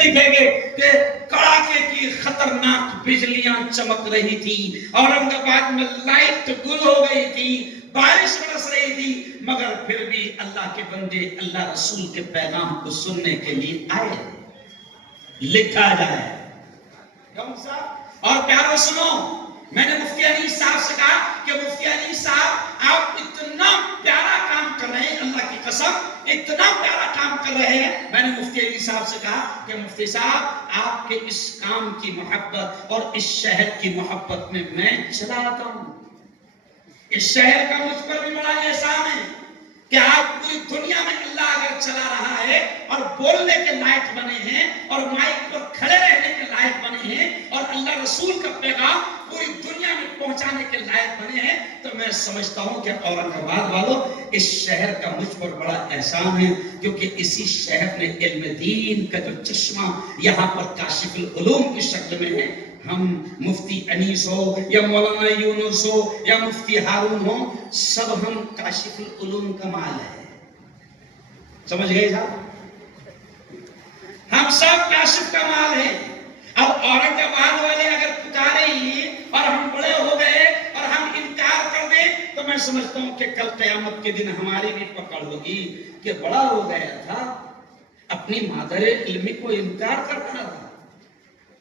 لکھیں گے کہ کڑاکے کی خطرناک بجلیاں چمک رہی تھی، اورنگ آباد میں لائٹ گل ہو گئی تھی، بارش برس رہی تھی، مگر پھر بھی اللہ کے بندے اللہ رسول کے پیغام کو سننے کے لیے آئے۔ لکھا جائے اور پیارو سنو، میں نے مفتی انیس صاحب سے کہا کہ مفتی انیس صاحب آپ اتنا پیارا کام کر رہے ہیں، اللہ کی قسم اتنا پیارا کام کر رہے ہیں۔ میں نے مفتی انیس صاحب سے کہا کہ مفتی صاحب آپ کے اس کام کی محبت اور اس شہر کی محبت میں چلا آتا ہوں۔ اس شہر کا مجھ پر بھی بڑا احسان ہے کہ آپ پوری دنیا میں اللہ اگر چلا رہا ہے اور بولنے کے لائق بنے ہیں اور مائک پر کھڑے رہنے کے لائق بنے ہیں اور اللہ رسول کا پیغام پوری دنیا میں پہنچانے کے لائق بنے ہیں، تو میں سمجھتا ہوں کہ اورنگ آباد والوں، اس شہر کا مجھ پر بڑا احسان ہے، کیونکہ اسی شہر نے علم دین کا جو چشمہ یہاں پر کاشف العلوم کی شکل میں ہے، ہم مفتی انیس ہو یا مولانا یونس ہو یا مفتی ہارون ہو، سب ہم کاشف العلوم کا مال ہے۔ سمجھ گئے صاحب؟ ہم سب کاشف کا مال ہیں۔ اب اورنگ آباد والے اگر پکارے ہی اور ہم بڑے ہو گئے اور ہم انکار کر دیں، تو میں سمجھتا ہوں کہ کل قیامت کے دن ہماری بھی پکڑ ہوگی کہ بڑا ہو گیا تھا، اپنی مادر علمی کو انکار کر رہا تھا۔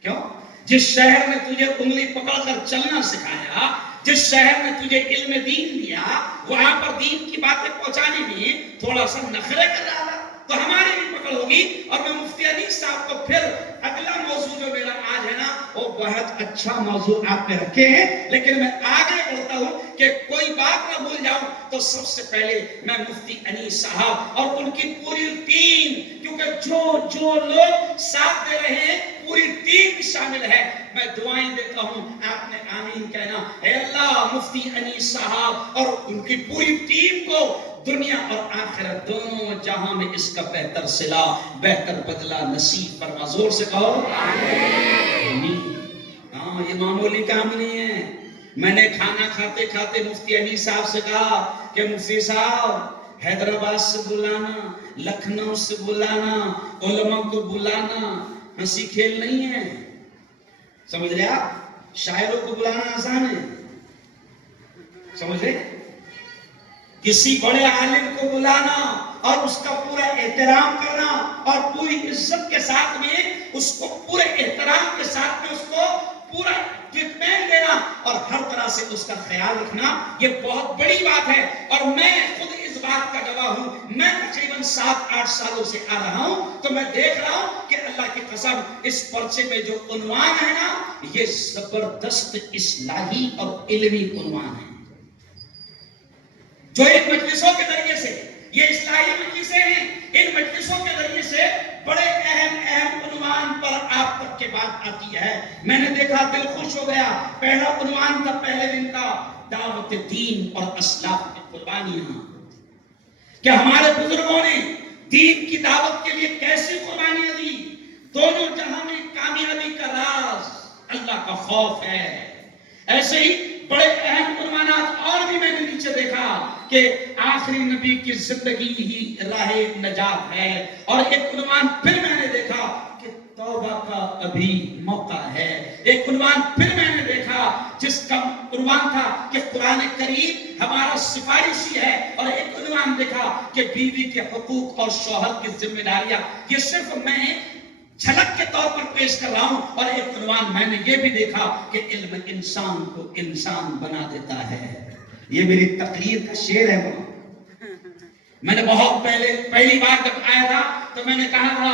کیوں؟ جس شہر میں تجھے انگلی پکڑ کر چلنا سکھایا، جس شہر میں تجھے علم دین دیا، وہاں پر دین کی باتیں پہنچانے میں تھوڑا سا نخرے کر رہا تھا، تو ہماری بھی پکڑ ہوگی۔ اور میں مفتی انیس صاحب کو پھر اگلا موضوع جو میرا آج ہے نا، وہ بہت اچھا موضوع آپ نے رکھے ہیں، لیکن میں آگے بڑھتا ہوں کہ کوئی بات نہ بھول جاؤں، تو سب سے پہلے میں مفتی انیس صاحب اور ان کی پوری ٹیم، کیونکہ جو لوگ ساتھ دے رہے ہیں پوری ٹیم شامل ہے، میں دعائیں دیتا ہوں، آپ نے آمین کہنا۔ اے اللہ مفتی انیس صاحب اور ان کی پوری ٹیم کو دنیا اور آخرت دونوں جہاں میں اس کا بہتر صلہ، بہتر بدلہ نصیب فرما۔ زور سے کہو آمین۔ ہاں، یہ معمولی کام نہیں ہے۔ میں نے کھانا کھاتے کھاتے مفتی انیس صاحب سے کہا کہ مفتی صاحب حیدرآباد سے بلانا، لکھنؤ سے بلانا، علماء کو بلانا ہنسی کھیل نہیں ہے۔ سمجھ رہے آپ؟ شاعروں کو بلانا آسان ہے، سمجھ رہے؟ کسی بڑے عالم کو بلانا اور اس کا پورا احترام کرنا اور پوری عزت کے ساتھ میں اس کو پورے احترام کے ساتھ میں اس کو پورا ٹریٹمنٹ دینا اور ہر طرح سے اس کا خیال رکھنا، یہ بہت بڑی بات ہے۔ اور میں خود اس بات کا گواہ ہوں، میں تقریباً 7-8 سالوں سے آ رہا ہوں، تو میں دیکھ رہا ہوں کہ اللہ کی قسم اس پرچے میں جو عنوان ہے نا، یہ زبردست اصلاحی اور علمی عنوان ہے، جو ان مجلسوں کے ذریعے سے، یہ اصلاحی مجلسیں ہیں، ان مجلسوں کے ذریعے سے بڑے اہم عنوان پر آپ تک کے بات آتی ہے۔ میں نے دیکھا، دل خوش ہو گیا۔ پہلا عنوان تھا پہلے دن کا، دعوت دین اور اسلاف کی قربانیاں، کہ ہمارے بزرگوں نے دین کی دعوت کے لیے کیسی قربانیاں دی۔ دونوں جہاں میں کامیابی کا راز اللہ کا خوف ہے۔ ایسے ہی بڑے اہم عنوانات اور بھی میں نے نیچے دیکھا کہ آخری نبی کی زندگی ہی راہ نجات ہے، اور ایک عنوان پھر میں نے دیکھا کہ توبہ کا ابھی موقع ہے۔ ایک عنوان پھر میں نے دیکھا جس کا عنوان تھا کہ قرآن کریم ہمارا سفارشی ہے، اور ایک عنوان دیکھا کہ بیوی کے حقوق اور شوہر کی ذمہ داریاں۔ یہ صرف میں جھلک کے طور پر پیش کر رہا ہوں، اور ایک عنوان میں نے یہ بھی دیکھا کہ علم انسان کو انسان بنا دیتا ہے۔ یہ میری تقریر کا شعر ہے۔ وہ میں نے بہت پہلی بار جب آیا تھا تو میں نے کہا تھا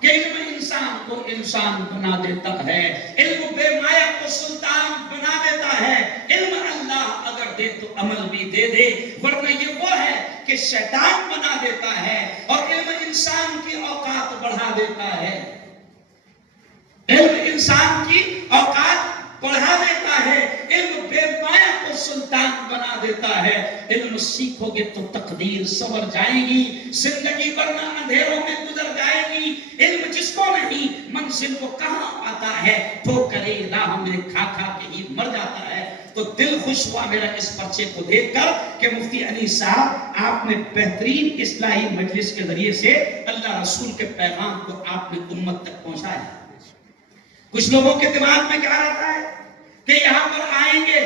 کہ علم انسان کو انسان بنا دیتا ہے، علم بے مایا کو سلطان بنا دیتا ہے، علم اللہ اگر دے تو عمل بھی دے دے، ورنہ یہ وہ ہے کہ شیطان بنا دیتا ہے، اور علم انسان کی اوقات بڑھا دیتا ہے۔ علم انسان کی اوقات بڑھا دیتا ہے، علم بے مایا کو سلطان بنا دیتا ہے۔ علم سیکھو گے تو تقدیر سنور جائے گی، زندگی ورنہ اندھیروں میں گزر جائے گی۔ علم جس کو نہیں منزل کو کہاں آتا ہے، ٹھوکریں راہ میں کھا کھا کے ہی مر جاتا ہے۔ تو دل خوش ہوا میرا اس پرچے کو دیکھ کر کہ مفتی انیس صاحب آپ نے بہترین اصلاحی مجلس کے ذریعے سے اللہ رسول کے پیغام کو آپ نے امت تک پہنچایا۔ کچھ لوگوں کے دماغ میں کیا رہتا ہے کہ یہاں پر آئیں گے،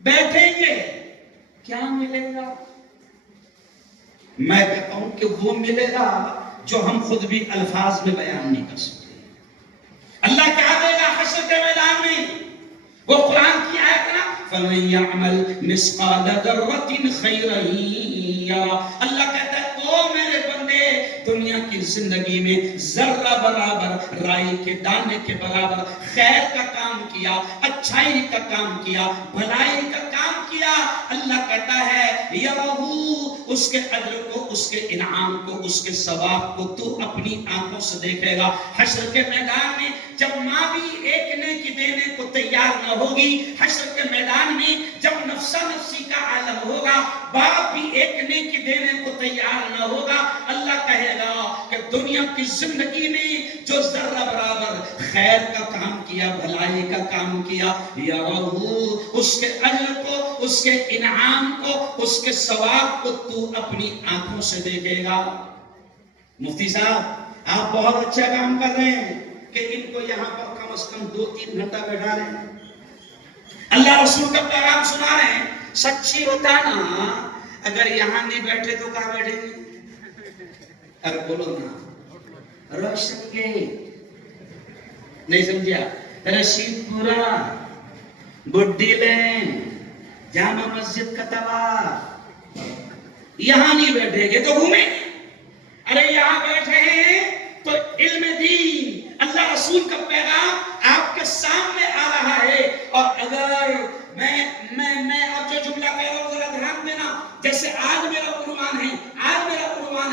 بیٹھیں گے، کیا ملے گا؟ میں کہتا ہوں کہ وہ ملے گا جو ہم خود بھی الفاظ میں بیان نہیں کر سکتے۔ اللہ کیا دے گا حشر کے میدان میں؟ وہ قرآن کی آیت ہے نا، فَمَن يَعْمَلْ مِثْقَالَ ذَرَّةٍ خَيْرًا يَرَهُ۔ اللہ کہتا ہے او میرے بندے، دنیا کی زندگی میں ذرہ برابر، رائی کے دانے کے برابر خیر کا کام کیا، اچھائی کا کام کیا، بھلائی کا کام کیا، اللہ کہتا ہے یَرَهُ، اس کے اجر کو، اس کے انعام کو، اس کے ثواب کو تو اپنی آنکھوں سے دیکھے گا۔ حشر کے میدان میں جب ماں بھی ایک نیکی دینے کو تیار نہ ہوگی، حشر کے میدان میں جب نفسا نفسی کا عالم ہوگا، باپ بھی ایک نیکی دینے کو تیار نہ ہوگا، اللہ کہے گا کہ دنیا کی زندگی میں جو ذرہ برابر خیر کا کام کیا، بھلائی کا کام کیا، یَرَهُ، اس کے اجر کو، اس کے انعام کو، اس کے ثواب کو تو اپنی آنکھوں سے دیکھے گا۔ مفتی صاحب آپ بہت اچھا کام کر رہے ہیں کہ ان کو یہاں پر کم از کم 2-3 گھنٹہ بیٹھا رہے ہیں، اللہ رسول کا پیغام سنا رہے ہیں۔ سچی بتانا، اگر یہاں نہیں بیٹھے تو کہاں بیٹھیں گے؟ ارے بولو نا، روشن گیٹ نہیں سمجھا، رشید پورا، بڈی لین، جامع مسجد کا طواف، یہاں نہیں بیٹھے گے تو گھومیں گے؟ ارے یہاں بیٹھے ہیں تو علم دین، اللہ رسول کا پیغام آپ کے سامنے آ رہا ہے۔ اور اگر میں اب جو جملہ کہہ رہا ہوں ذرا دھیان دینا، جیسے آج میرا عنوان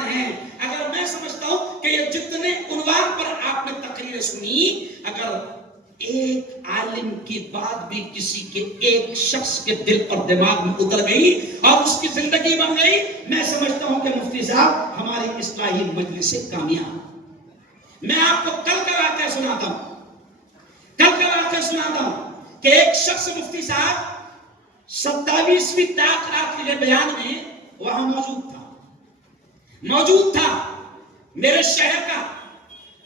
ہے، اگر میں سمجھتا ہوں کہ یہ جتنے عنوان پر آپ نے تقریر سنی، اگر ایک عالم کی بات بھی کسی کے ایک شخص کے دل اور دماغ میں اتر گئی اور اس کی زندگی بن گئی، میں سمجھتا ہوں کہ مفتی صاحب ہماری اصلاحی مجلس سے کامیاب۔ میں آپ کو کل کا واقعہ سناتا ہوں کہ ایک شخص مفتی صاحب 27ویں تاخیرات کے بیان میں وہاں موجود تھا میرے شہر کا۔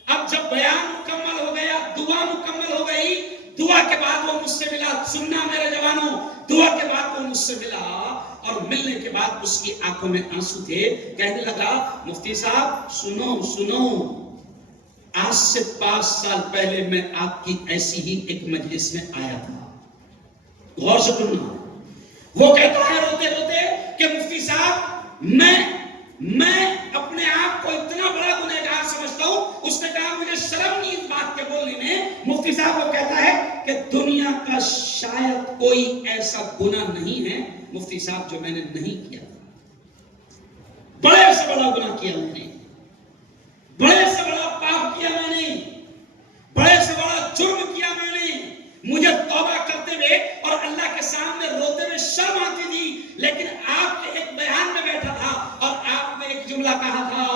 اب جب بیان مکمل ہو گیا، دعا مکمل ہو گئی، دعا کے بعد وہ مجھ سے ملا، سننا میرے جوانوں، دعا کے بعد وہ مجھ سے ملا اور ملنے کے بعد اس کی آنکھوں میں آنسو تھے، کہنے لگا مفتی صاحب سنو، آج سے 5 سال پہلے میں آپ کی ایسی ہی ایک مجلس میں آیا تھا، غور سے سننا۔ وہ کہتا ہے روتے روتے کہ مفتی صاحب میں اپنے آپ کو اتنا بڑا گنہگار سمجھتا ہوں۔ اس نے کہا مجھے شرم نہیں اس بات کے بولنے میں۔ مفتی صاحب وہ کہتا ہے کہ دنیا کا شاید کوئی ایسا گناہ نہیں ہے مفتی صاحب جو میں نے نہیں کیا، بڑے سے بڑا گناہ کیا میں نے، بڑے سے بڑا پاپ کیا میں نے، بڑے سے بڑا جرم کیا میں نے۔ مجھے توبہ کرتے ہوئے اور اللہ کے سامنے روتے ہوئے شرم آتی تھی، لیکن آپ کے ایک بیان میں بیٹھا تھا اور آپ نے ایک جملہ کہا تھا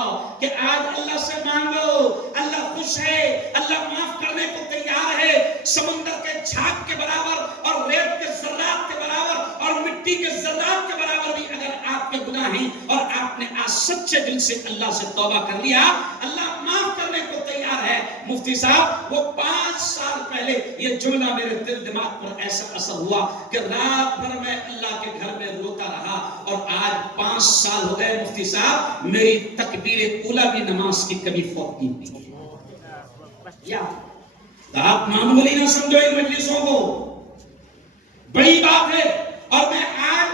کہ آج اللہ سے مانگو، اللہ خوش ہے، اللہ معاف کرنے کو تیار ہے، سمندر کے جھاگ کے برابر اور ریت کے ذرات کے برابر اور مٹی کے ذرات کے برابر بھی اگر آپ کے گناہ ہیں اور آپ نے آج سچے دل سے اللہ سے توبہ کر لیا، اللہ معاف کرنے کو تیار ہے۔ مفتی صاحب وہ 5 سال پہلے یہ جملہ میرے دل دماغ پر ایسا اثر ہوا کہ رات بھر میں اللہ کے گھر میں روتا رہا، اور آج 5 سال ہو گئے مفتی صاحب میری تکبیر اولیٰ بھی نماز کی کبھی فوت نہیں ہوئی۔ یا آپ معمولی نہ سمجھو ان مجلسوں کو، بڑی بات ہے۔ اور میں آج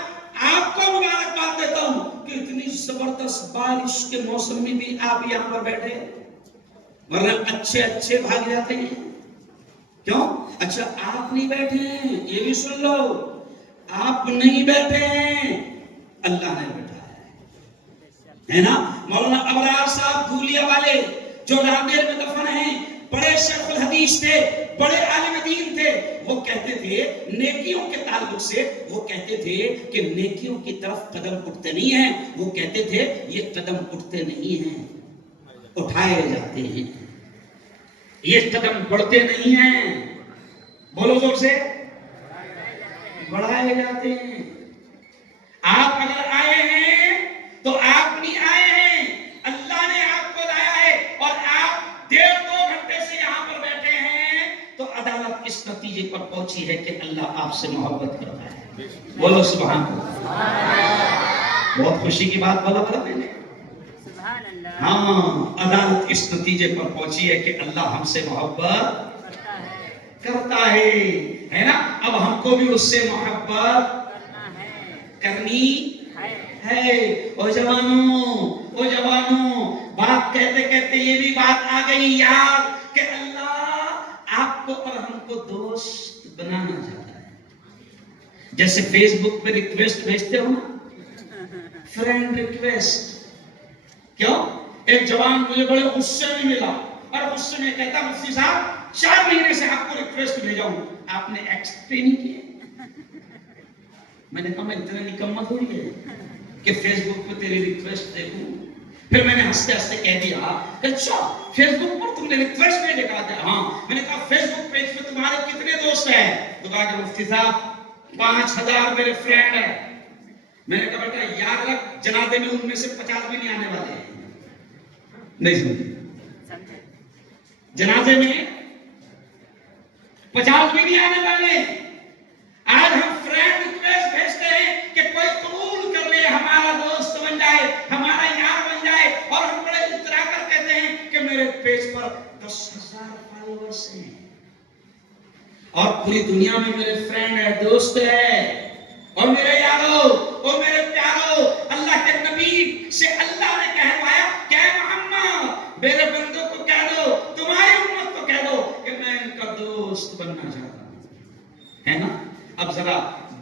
آپ کو مبارکباد دیتا ہوں کہ اتنی زبردست بارش کے موسم میں بھی آپ یہاں پر بیٹھے، ورنہ اچھے بھاگ جاتے ہیں۔ کیوں؟ اچھا آپ نہیں بیٹھے ہیں، یہ بھی سن لو، آپ نہیں بیٹھے ہیں، اللہ نے بیٹھا ہے نا۔ مولانا ابرار صاحب دھولیا والے جو رامدیر میں دفن ہیں، بڑے شیخ الحدیث تھے، بڑے عالم دین تھے، وہ کہتے تھے نیکیوں کے تعلق سے، وہ کہتے تھے کہ نیکیوں کی طرف قدم اٹھتے نہیں ہیں، وہ کہتے تھے یہ قدم اٹھتے نہیں ہیں، اٹھائے جاتے ہیں، یہ قدم بڑھتے نہیں ہیں، بولو زور سے، بڑھائے جاتے ہیں. آپ اگر آئے ہیں تو آپ نہیں آئے ہیں، اللہ نے آپ کو لایا ہے، اور آپ 1.5-2 گھنٹے سے یہاں پر بیٹھے ہیں تو عدالت اس نتیجے پر پہنچی ہے کہ اللہ آپ سے محبت کرتا ہے. بولو سبحان اللہ. بہت خوشی کی بات بولا تھا میں نے. ہاں، عدالت اس نتیجے پر پہنچی ہے کہ اللہ ہم سے محبت کرتا ہے نا. اب ہم کو بھی اس سے محبت کرنی ہے. او جوانوں، بات کہتے کہتے یہ بھی بات آ گئی یاد کہ اللہ آپ کو اور ہم کو دوست بنانا چاہتا ہے. جیسے فیس بک پہ ریکویسٹ بھیجتے ہو نا، فرینڈ ریکویسٹ. کیوں؟ ایک جوان مجھے بڑے غصے میں ملا اور غصے میں کہتا مفتی صاحب 4 مہینے سے آپ کو ریکویسٹ بھیجا ہوں، آپ نے ایکسپٹ نہیں کیا. میں نے کہا میں اتنا نکمہ تھوڑی ہے کہ فیس بک پہ تیری ریکویسٹ دیکھوں. پھر میں نے ہنستے ہنستے کہہ دیا کہ اچھا فیس بک پر تم نے ریکویسٹ بھیجا؟ کہا ہاں. میں نے کہا فیس بک پیج پہ تمہارے کتنے دوست ہیں؟ تو کہا کہ مفتی صاحب 5000 میرے فرینڈ ہیں. میں نے کہا بیٹا یاد رکھ جنازے میں ان میں سے 50 بھی نہیں آنے والے ہیں. نہیں سمجھے؟ جنازے میں 50 بھی نہیں آنے والے. آج ہم فرینڈ ریکویسٹ بھیجتے ہیں کہ کوئی قبول کر لے، ہمارا دوست بن جائے، ہمارا یار بن جائے، اور ہم بڑے اترا کر کہتے ہیں کہ میرے پیج پر 10,000 فالوورز ہیں اور پوری دنیا میں میرے فرینڈ ہے، دوست ہے. اور میرے یارو اور میرے پیارو، اللہ کے نبی سے اللہ نے کہوایا کہ اے محمد میرے بندوں کو کہہ دو، تمہاری امت کو کہہ دو کہ میں ان کا دوست بننا چاہتا ہوں. ہے نا؟ اب ذرا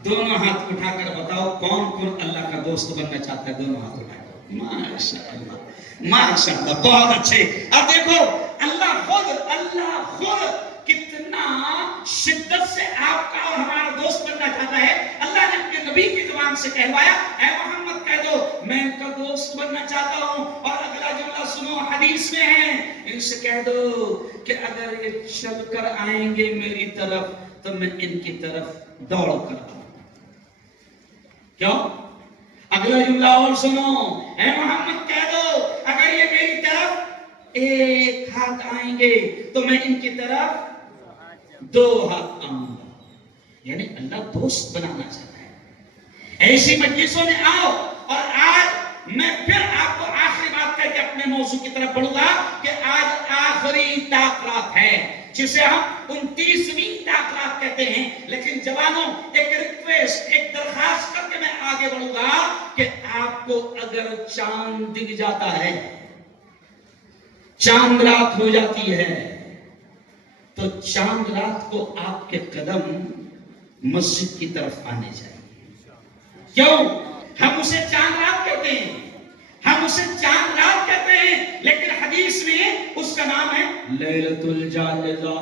دونوں ہاتھ اٹھا کر بتاؤ کون کون اللہ کا دوست بننا چاہتا ہے؟ دونوں ہاتھ اٹھا کر. ماشاء اللہ، ماشاء اللہ، بہت اچھے. اب دیکھو اللہ خود کتنا شدت سے آپ کا اور ہمارا دوست بننا چاہتا ہے. اللہ نے اپنے نبی کی زبان سے کہوایا اے محمد کہہ دو میں ان کا دوست بننا چاہتا ہوں. اور اگلا جملہ سنو، حدیث میں ہے، ان سے کہہ دو کہ اگر یہ چل کر آئیں گے میری طرف تو میں ان کی طرف دوڑ کر آؤں. کیوں؟ اگلا جملہ اور سنو، اے محمد کہہ دو اگر یہ میری طرف 1 ہاتھ آئیں گے تو میں ان کی طرف 2 ہاتھ آؤں گا. یعنی اللہ دوست بنانا چاہتا ہے. ایسی مجلسوں میں آؤ. اور آج میں پھر آپ کو آخری بات کر کے اپنے موضوع کی طرف بڑھوں گا کہ آج آخری طاق رات ہے جسے ہم 29ویں طاق رات کہتے ہیں. لیکن جوانوں ایک ریکویسٹ، ایک درخواست کر کے میں آگے بڑھوں گا کہ آپ کو اگر چاند دکھ جاتا ہے، چاند رات ہو جاتی ہے، تو چاند رات کو آپ کے قدم مسجد کی طرف آنے چاہیے. کیوں؟ ہم اسے چاند رات کہتے ہیں، ہم اسے چاند رات کہتے ہیں، لیکن حدیث میں اس کا نام ہے لیلۃ الجائزہ.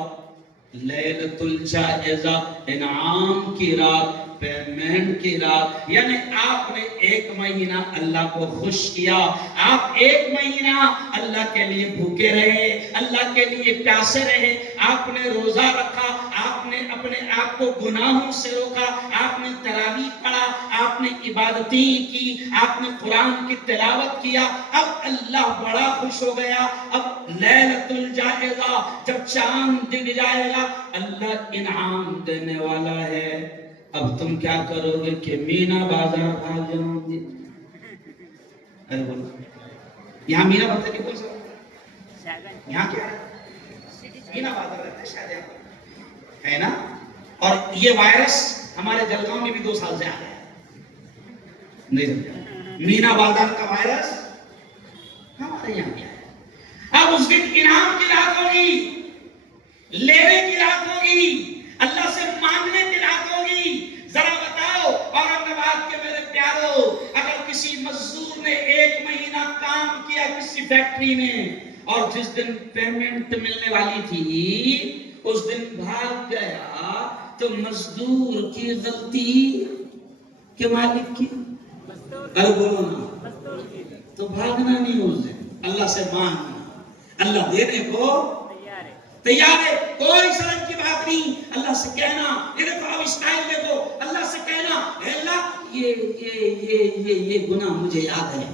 لیلۃ الجائزہ، انعام کی رات، پیمنٹ کی رات. یعنی آپ نے 1 مہینہ اللہ کو خوش کیا، آپ 1 مہینہ اللہ کے لیے بھوکے رہے، اللہ کے لیے پیاسے رہے، آپ نے روزہ رکھا، آپ نے اپنے آپ کو گناہوں سے روکا، آپ نے تراویح پڑھا، آپ نے عبادتیں کی، آپ نے قرآن کی تلاوت کیا. اب اللہ بڑا خوش ہو گیا. اب لیلۃ الجائزہ جب چاند دکھ جائے گا اللہ انعام دینے والا ہے. اب تم کیا کرو گے کہ مینا بازار بھاگ جاؤ گے. ارے بولو، یہاں مینا بازار کی کوئی سب یہاں کیا ہے؟ مینا بازار رہتا ہے شاید یہاں پر، ہے نا؟ اور یہ وائرس ہمارے جلگاؤں میں بھی 2 سال سے آ گیا. نہیں سمجھا؟ مینا بازار کا وائرس ہمارے یہاں کیا ہے. اب اس دن انعام کی رات ہوگی، لینے کی رات ہوگی، اللہ سے مانگنے کی رات ہوگی. ذرا بتاؤ اورنگ آباد کے میرے پیارو، اگر کسی مزدور نے 1 مہینہ کام کیا کسی فیکٹری میں اور جس دن پیمنٹ ملنے والی تھی اس دن بھاگ گیا تو مزدور کی غلطی کہ مالک کی؟ ارے بولو نا. تو بھاگنا نہیں اس دن، اللہ سے مانگنا. اللہ دینے کو تیار ہے، کوئی شرم کی بات نہیں، اللہ سے کہنا، یہ دیکھو اب اسٹائل دیکھو، اللہ سے کہنا اے اللہ یہ گناہ مجھے یاد ہے،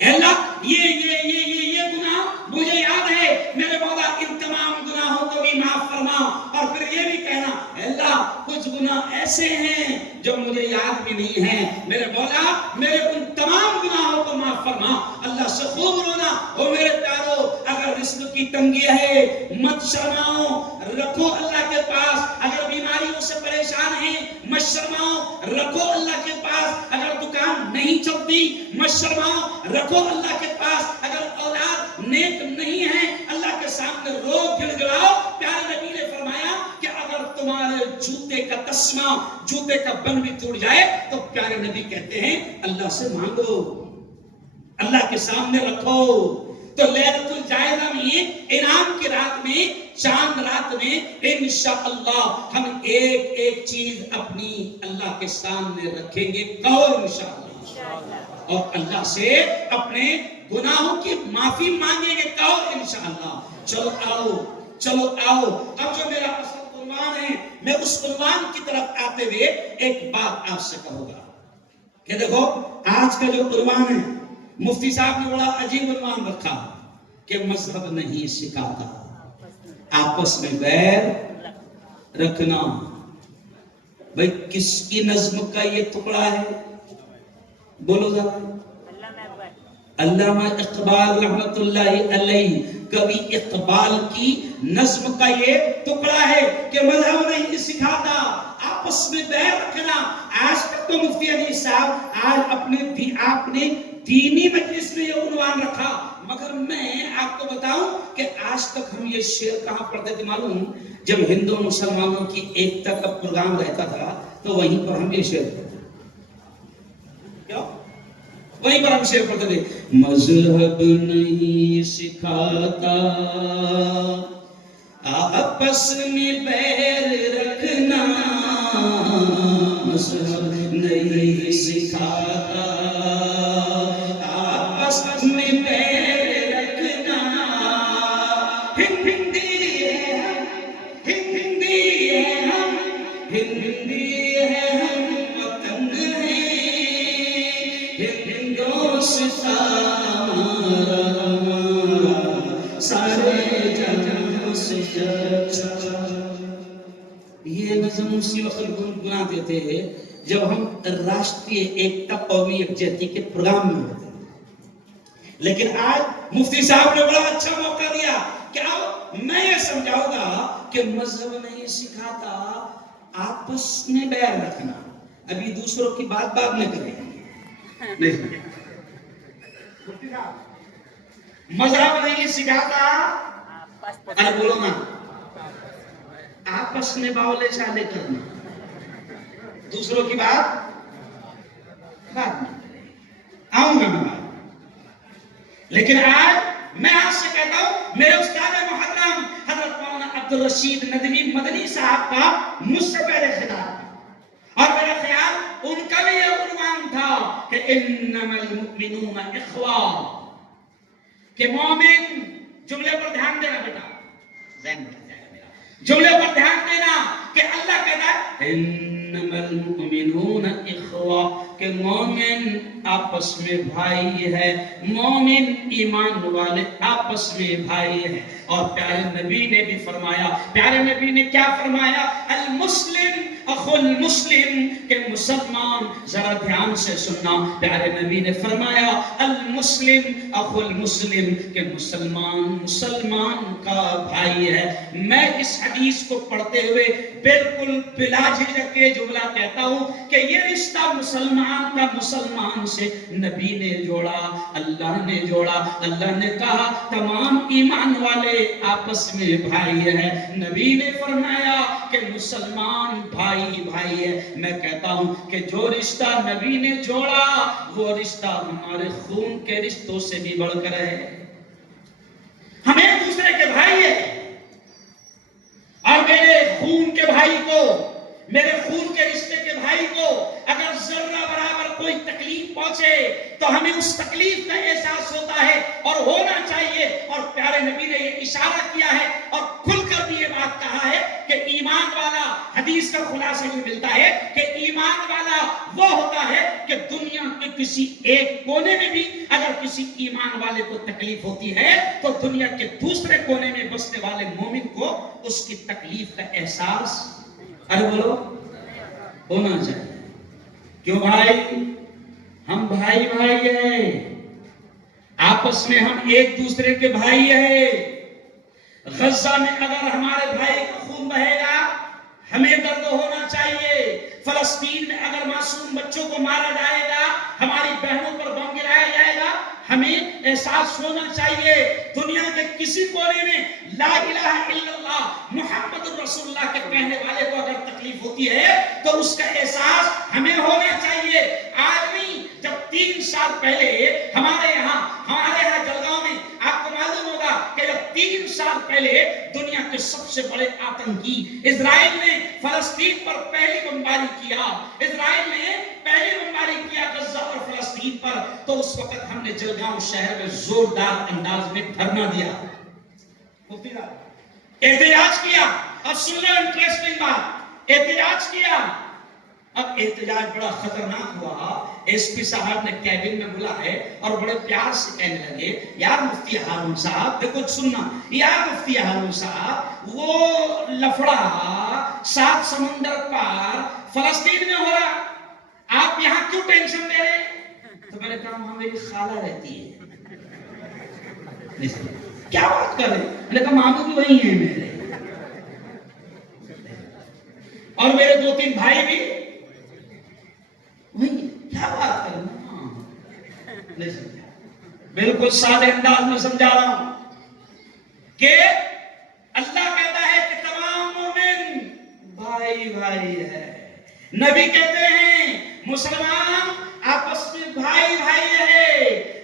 اے اللہ یہ گناہ مجھے یاد ہے، میرے مولا ان تمام گناہوں کو بھی معاف فرما، اور پھر یہ بھی کہنا اے اللہ کچھ گناہ ایسے ہیں جو مجھے یاد بھی نہیں ہیں، میرے مولا میرے ان تمام گناہوں کو معاف فرما، اللہ سے خوب رونا۔ او میرے پیارو، اگر رزق کی تنگی ہے مت شرماؤ، رکھو اللہ کے پاس، اگر بیماریوں سے پریشان ہیں مت شرماؤ، رکھو اللہ کے پاس، اگر دکان نہیں چلتی مت شرماؤ، رکھو اللہ کے پاس، اگر اولاد نیک نہیں ہے اللہ کے سامنے رو گڑ گڑاؤ۔ پیارے نبی نے فرمایا کہ اگر تمہارے جوتے کا تسمہ، جوتے کا بن بھی ٹوٹ جائے تو پیارے نبی کہتے ہیں اللہ سے مانگو، اللہ کے سامنے رکھو۔ تو لیلۃ الجائزہ میں، انعام کی رات میں، چاند رات میں انشاءاللہ ہم ایک ایک چیز اپنی اللہ کے سامنے رکھیں گے، اور انشاءاللہ، اور اللہ سے اپنے گناہوں کی معافی مانگیں گے، اور انشاءاللہ۔ چلو آؤ، اب جو میرا اصل عنوان ہے، میں اس عنوان کی طرف آتے ہوئے ایک بات آپ سے کہوں گا کہ دیکھو آج کا جو عنوان ہے، مفتی صاحب نے بڑا عجیب عنوان رکھا کہ مذہب نہیں سکھاتا آپس میں ویر رکھنا۔ بھئی کس کی نظم کا یہ ٹکڑا ہے؟ بولو ذرا۔ علامہ اقبال رحمت اللہ علیہ، کبھی اقبال کی نظم کا یہ ٹکڑا ہے کہ مذہب نہیں سکھاتا آپس میں ویر رکھنا۔ آج تک تو مفتی علی صاحب آج آپ نے دینی مجلس میں یہ عنوان رکھا، مگر میں آپ کو بتاؤں کہ آج تک ہم یہ شعر کہاں پڑھتے تھے معلوم؟ جب ہندو مسلمانوں کی ایکتا کا پروگرام رہتا تھا تو وہیں پر ہم یہ شعر پڑھتے تھے، کیوں؟ وہیں پر ہم شعر پڑھتے تھے، مذہب نہیں سکھاتا آپس میں ویر رکھنا، مذہب نہیں سکھاتا آپس میں ویر رکھنا۔ ہندی ہے ہم، ہندی ہے ہم، وطن ہے ہندوستان ہمارا، سارے جہاں سے اچھا۔ یہ نظم اسی وقت گنگناتے تھے جب ہم راشٹریہ ایکتا، قومی یکجہتی کے پروگرام میں ہوتے ہیں، لیکن آج مفتی صاحب نے بڑا اچھا موقع دیا کہ اب میں یہ سمجھاؤں گا کہ مذہب نہیں سکھاتا آپس میں ویر رکھنا۔ ابھی دوسروں کی بات میں کریں گے، مذہب نہیں سکھاتا، ارے بولو نا، آپس میں باولے چالے کرنا، دوسروں کی بات میں آؤں گا میں، لیکن آج میں آپ سے کہتا ہوں، میرے استاد محترم حضرت مولانا عبدالرشید ندوی مدنی صاحب کا مجھ سے پہلے خطاب، اور میرا خیال ان کا بھی یہ عنوان تھا کہ انما المؤمنون اخوہ، کہ مومن، جملے پر دھیان دینا بیٹا، ذہن میں جائے گا میرا، جملے پر دھیان دینا کہ اللہ کہتا ہے انما المؤمنون اخوہ، کہ مومن آپس میں بھائی ہے، مومن ایمان والے آپس میں بھائی ہے۔ اور پیارے نبی نے بھی فرمایا، پیارے نبی نے کیا فرمایا؟ المسلم اخو المسلم، کہ مسلمان، ذرا دھیان سے سننا، پیارے نبی نے فرمایا المسلم اخو المسلم، کہ مسلمان کا بھائی ہے۔ میں اس حدیث کو پڑھتے ہوئے بالکل بلا جھجک کے جملہ کہتا ہوں کہ یہ رشتہ مسلمان کا مسلمان سے نبی نے جوڑا، اللہ نے جوڑا۔ اللہ نے کہا تمام ایمان والے آپس میں بھائی ہیں، نبی نے فرمایا کہ مسلمان بھائی ہے۔ میں کہتا ہوں کہ جو رشتہ نبی نے جوڑا وہ رشتہ ہمارے خون کے رشتوں سے بھی بڑھ کر ہے، ہم ایک دوسرے کے بھائی ہیں، اور میرے خون کے بھائی کو، میرے خون کے رشتے کے بھائی کو اگر ذرہ برابر کوئی تکلیف پہنچے تو ہمیں اس تکلیف کا احساس ہوتا ہے اور ہونا چاہیے۔ اور پیارے نبی نے یہ اشارہ کیا ہے خلاصہ یہ ملتا ہے کہ ایمان والا وہ ہوتا ہے کہ دنیا کے کسی ایک کونے میں بھی اگر کسی ایمان والے کو تکلیف ہوتی ہے تو دنیا کے دوسرے کونے میں بسنے والے مومن کو اس کی تکلیف کا احساس بولو ہونا چاہیے. کیوں بھائی؟ ہم بھائی بھائی ہیں، آپس میں ہم ایک دوسرے کے بھائی ہیں. غزہ میں اگر ہمارے بھائی کا خون بہے گا ہمیں درد ہونا چاہیے. فلسطین میں اگر معصوم بچوں کو مارا جائے گا، ہماری بہنوں پر بم گرایا جائے گا، ہمیں احساس ہونا چاہیے. دنیا کے کسی کونے میں لا الہ الا اللہ محمد رسول اللہ کے کہنے والے کو اگر تکلیف ہوتی ہے تو اس کا احساس ہمیں ہونا چاہیے. آدمی جب 3 سال پہلے ہمارے یہاں جلگاؤں میں آپ کو معلوم ہوگا کہ جب 3 سال پہلے دنیا کے سب سے بڑے آتنکی اسرائیل نے فلسطین پر پہلی بمباری کیا، اسرائیل نے پہلی بمباری کیا غزہ اور فلسطین پر، تو اس وقت ہم نے جلگاؤں شہر میں زوردار انداز میں دھرنا دیا، احتجاج کیا. اب سن لو انٹرسٹنگ بات، احتجاج کیا. اب احتجاج بڑا خطرناک ہوا. ایس پی صاحب نے کیبن میں بلا ہے اور بڑے پیار سے کہنے لگے یار مفتی ہارون صاحب دیکھو سننا، یار مفتی ہارون صاحب وہ لفڑا 7 سمندر پار فلسطین میں ہو رہا، آپ یہاں کیوں ٹینشن لے رہے ہیں؟ تو میں نے کہا وہاں میری خالہ رہتی ہے. کیا بات کر رہے ہیں؟ میں نے کہا ماموں بھی وہی ہیں میرے، اور میرے 2-3 بھائی بھی وہی. کیا بات کر رہے ہیں؟ نہیں سمجھا. بالکل سادے انداز میں سمجھا رہا ہوں کہ اللہ کہتا ہے کہ تمام مومن بھائی بھائی ہے. نبی کہتے ہیں مسلمان آپس میں بھائی بھائی ہے.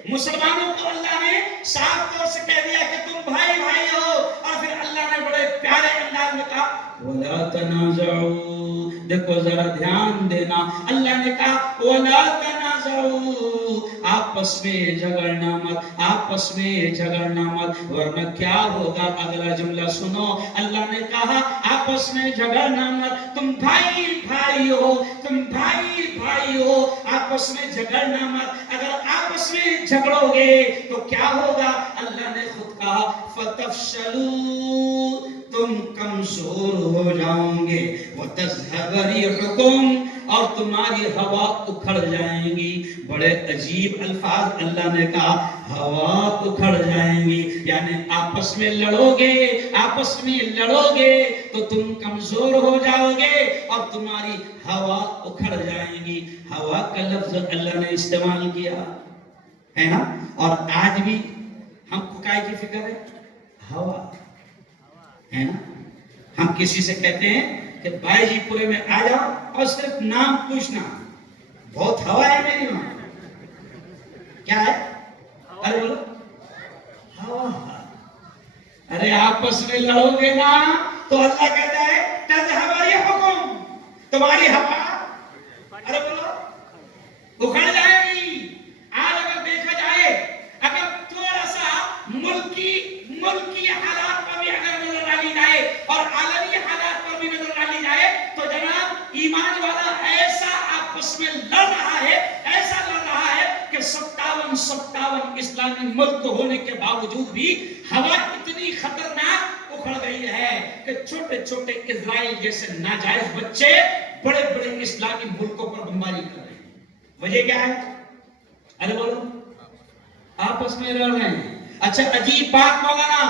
مسلمانوں کو اللہ نے صاف طور سے کہہ دیا کہ تم بھائی بھائی ہو، اور پھر اللہ نے بڑے پیارے انداز میں کہا وَلَا تَنَازَعُوا. دیکھو ذرا دھیان دینا، اللہ نے کہا وَلَا تَنَازَعُوا، آپس میں جھگڑنا مت، آپس میں جھگڑنا مت، ورنہ کیا ہوگا. اگلا جملہ سنو، اللہ نے کہا آپس میں جھگڑنا مت، تم بھائی بھائی ہو، تم بھائی بھائی ہو، آپس میں جھگڑنا مت. اگر آپس میں جھگڑو گے تو کیا ہوگا؟ اللہ نے خود کہا فَتَفْشَلُوا، تم کمزور ہو جاؤ گے، وَتَذْهَبَ رِيحُكُمْ، اور تمہاری ہوا اکھڑ جائیں گی. بڑے عجیب الفاظ اللہ نے کہا، ہوا اکھڑ جائیں گی، یعنی آپس میں لڑو گے، آپس میں لڑو گے تو تم کمزور ہو جاؤ گے اور تمہاری ہوا اکھڑ جائیں گی. ہوا کا لفظ اللہ نے استعمال کیا ہے نا. اور آج بھی ہم کو کائے کی فکر ہے؟ ہوا ہے نا. ہم کسی سے کہتے ہیں کہ بھائی جی پورے میں آ جاؤ اور صرف نام پوچھنا، بہت ہوا ہے میری وہاں. کیا ہے؟ ارے بولو ہوا. ارے آپس میں لڑو گے نا تو اللہ کہتا ہے تذہب ریحکم، تمہاری ہوا ارے بولو اکھڑ جائے گی. آج اگر دیکھا جائے، اگر تھوڑا سا ملکی حالات پر بھی اگر نظر ڈالی جائے اور عالمی حالات پر بھی نظر ڈالی جائے تو جناب ایمان والا ایسا آپس میں لڑ رہا ہے، ایسا لڑ رہا ہے کہ 57 اسلامی ملک ہونے کے باوجود بھی ہوا اتنی خطرناک اکھڑ گئی ہے کہ چھوٹے چھوٹے اسرائیل جیسے ناجائز بچے بڑے بڑے اسلامی ملکوں پر بمباری کر رہے ہیں. وجہ کیا ہے؟ ارے بولو آپس میں لڑ رہے ہیں. اچھا عجیب بات مولانا،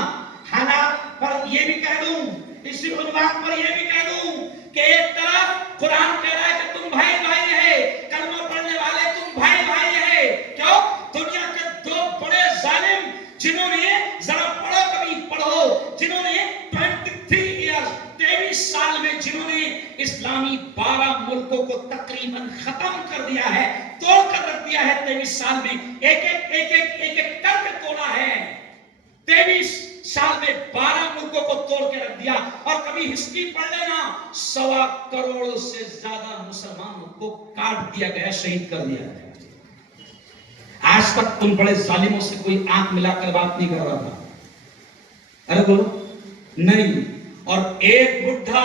حالات پر یہ بھی کہہ دوں، اسی عنوان پر یہ بھی کہہ دوں کہ ایک طرف قرآن کہہ رہا ہے کہ تم بھائی بھائی ہے، کلمہ پڑھنے والے تم بھائی بھائی ہے. کیوں؟ دنیا کے 2 بڑے ظالم جنہوں نے، ذرا پڑھو کبھی پڑھو، جنہوں نے 23 سال میں جنہوں نے اسلامی 12 ملکوں کو تقریباً ختم کر دیا ہے، توڑ کر رکھ دیا ہے. 23 سال میں ایک ایک کر کے توڑا ہے. 23 سال میں 12 ملکوں کو توڑ کے رکھ دیا. اور کبھی ہسٹری پڑھ لینا، 1.25 کروڑ سے زیادہ مسلمانوں کو کاٹ دیا گیا، شہید کر دیا گیا. آج تک تم بڑے ظالموں سے کوئی آنکھ ملا کر بات نہیں کر رہا تھا. ارے بولو نہیں. اور ایک بڈھا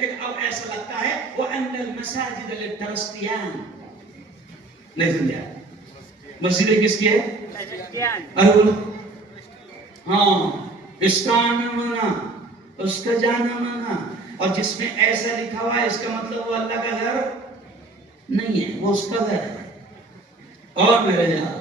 لیکن اب ایسا لگتا ہے وَأَنَّ الْمَسَاجِدَ لِلْكِرِسْتِيَانِ. نہیں سمجھا؟ مسجدیں کس کی ہے؟ ارے بولو. ہاں اس کا آنا مانا اس کا جانا مانا. اور جس میں ایسا لکھا ہوا ہے اس کا مطلب وہ اللہ کا گھر نہیں ہے، وہ اس کا گھر ہے. اور میرے یار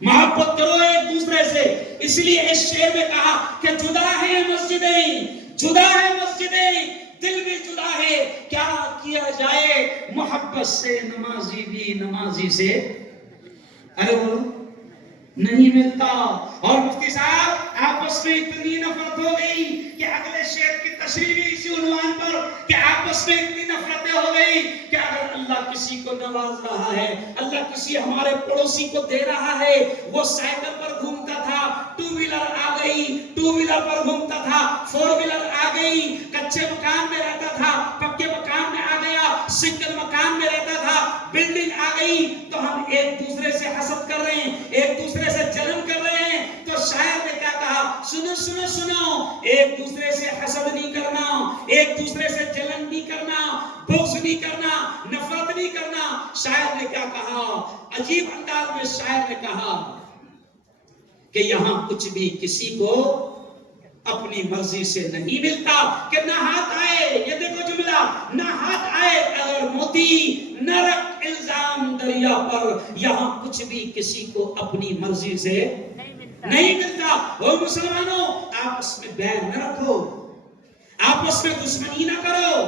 محبت کرو ایک دوسرے سے. اس لیے اس شعر میں کہا کہ جدا ہے مسجدیں، جدا ہے مسجدیں، دل بھی جدا ہے. کیا کیا جائے محبت سے نمازی بھی نمازی سے ارے بولو نہیں ملتا. اور مفتی صاحب آپس میں اتنی نفرت ہو گئی کہ اگلے شعر کی تشریح بھی اسی عنوان پر کہ آپس میں اتنی نفرتیں ہو گئی کہ اگر اللہ کسی کو نواز رہا ہے، اللہ کسی ہمارے پڑوسی کو دے رہا ہے، وہ سائیکل پر گھومتا تھا، ٹو ویلر آ گئی، ٹو ویلر پر گھومتا تھا، فور ویلر آ گئی، کچے مکان میں رہتا تھا، پکے مکان میں آ گیا، سنگل مکان میں رہتا تھا، بلڈنگ آ گئی، تو ہم ایک دوسرے سے حسد کر رہے ہیں، ایک دوسرے سے جلن کر رہے ہیں. تو شاعر نے کیا کہا؟ سنو سنو سنو، ایک دوسرے سے حسد نہیں کرنا، ایک دوسرے سے جلن نہیں کرنا، بغض نہیں کرنا، نفرت نہیں کرنا. شاعر نے کیا کہا؟ عجیب انداز میں شاعر نے کہا کہ یہاں کچھ بھی کسی کو اپنی مرضی سے نہیں ملتا. کہ نہ ہاتھ آئے، یہ دیکھو جملہ، نہ ہاتھ آئے اگر موتی، نہ رکھ الزام دریا پر. یہاں کچھ بھی کسی کو اپنی مرضی سے نہیں ملتا. اور مسلمانوں آپس میں بیر نہ رکھو، آپس میں دشمنی نہ کرو،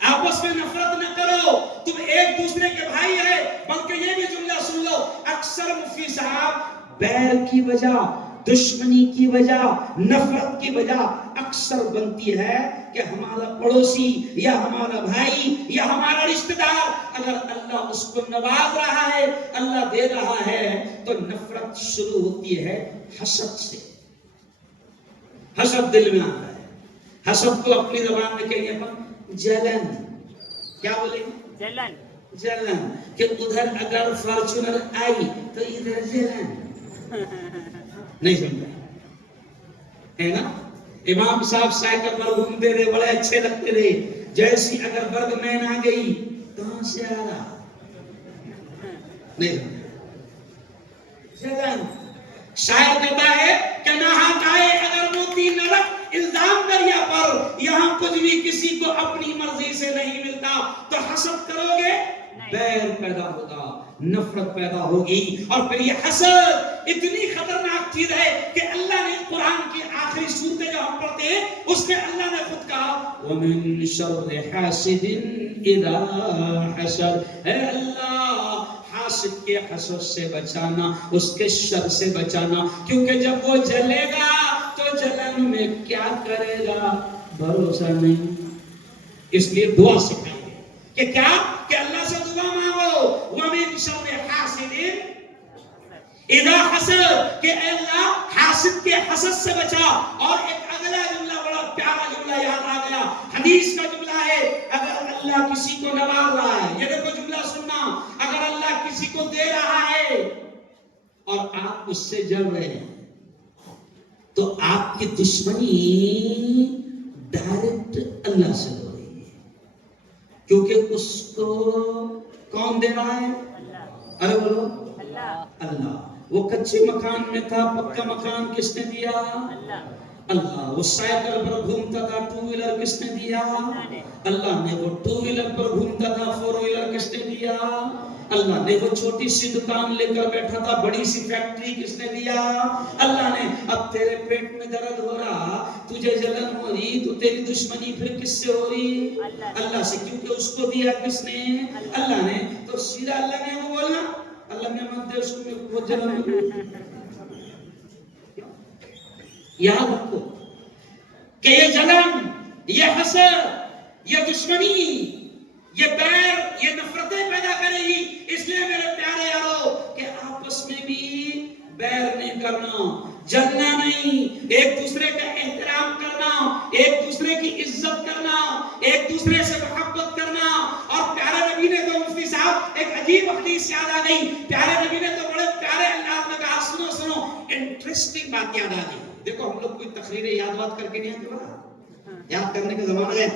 آپس میں نفرت نہ کرو. تم ایک دوسرے کے بھائی ہے. بلکہ یہ بھی جملہ سن لو، اکثر مفتی صاحب بیر کی وجہ، دشمنی کی وجہ، نفرت کی وجہ اکثر بنتی ہے کہ ہمارا پڑوسی یا ہمارا بھائی یا ہمارا رشتہ دار اگر اللہ اس کو نواز رہا ہے، اللہ دے رہا ہے، تو نفرت شروع ہوتی ہے حسد سے. حسد دل میں آتا ہے. حسد کو اپنی زبان میں کہیں پر جلن، کیا بولیں گے؟ جلن. جلن کہ ادھر اگر فارچونر آئی تو ادھر جلن. نہیں سمجھا ہے نا؟ امام صاحب سائیکل پر گھومتے رہے، بڑے اچھے لگتے رہے. جیسی اگر برگ مین آ گئی کہاں سے آ رہا؟ نہیں جلن. شاعر کہتا ہے کہ نہ ہاتھ آئے اگر موتی، نہ رکھ الزام دریا پر. یہاں کچھ بھی کسی کو اپنی مرضی سے نہیں ملتا. تو حسد کرو گے بیر پیدا ہوگا، نفرت پیدا ہوگی. اور پھر یہ حسد اتنی خطرناک چیز ہے کہ اللہ نے قرآن کی آخری صورتیں جو ہم پڑھتے ہیں اس میں اللہ نے خود کہا وَمِن شَرِّ حَاسِدٍ إِذَا حَسَدَ. اے اللہ حاسد کے حسد سے بچانا، اس کے شر سے بچانا. کیونکہ جب وہ جلے گا تو جلن میں کیا کرے گا بھروسہ نہیں. اس لیے دعا سکھائیں گے کہ کیا کہ اللہ سے دعا مانگو وَمِن شَرِّ حَاسِدٍ اذا حسد، کہ اے اللہ حاسد کے حسد سے بچا. اور ایک اگلا جملہ بڑا پیارا جملہ یاد آ گیا، حدیث کا جملہ ہے. اگر اللہ کسی کو نواز رہا ہے، یہ دیکھو جملہ سننا، اگر اللہ کسی کو دے رہا ہے اور آپ اس سے جل رہے ہیں تو آپ کی دشمنی ڈائریکٹ اللہ سے ہو رہی ہے. کیونکہ اس کو کون دے رہا ہے؟ ارے بولو اللہ. وہ کچے مکان میں تھا، پکا مکان کس نے دیا؟ اللہ. وہ سائیکل پر گھومتا تھا، ٹو ویلر کس نے دیا؟ اللہ نے. وہ ٹو ویلر پر گھومتا تھا، فور ویلر کس نے دیا؟ اللہ نے. وہ چھوٹی سی دکان لے کر بیٹھا تھا، بڑی سی فیکٹری کس نے دیا؟ اللہ نے. اب تیرے پیٹ میں درد ہو رہا، تجھے جلن ہو رہی، تو تیری دشمنی پھر کس سے ہو رہی؟ اللہ سے. کیونکہ اس کو دیا کس نے؟ اللہ نے. تو سیدھا اللہ نے وہ بولنا اللہ نے مت دے اس کو وہ جلن. یاد رکھو کہ یہ جلن، یہ حسد، یہ دشمنی، یہ بیر، یہ نفرتیں پیدا کرے گی. اس لیے میرے پیارے یارو کہ آپس میں بھی بیر نہیں کرنا، جلنا نہیں، ایک دوسرے کا احترام کرنا، ایک دوسرے کی عزت کرنا، ایک دوسرے سے محبت کرنا. اور پیارے نبی نے تو مفتی صاحب ایک عجیب حدیث یاد آ گئی. پیارے نبی نے تو بڑے پیارے انداز میں کہا، سنو سنو انٹرسٹنگ بات یاد آ گئی. دیکھو ہم لوگ کوئی تقریریں یاد کر کے نہیں آتے، یاد کرنے کا زمانہ گیا،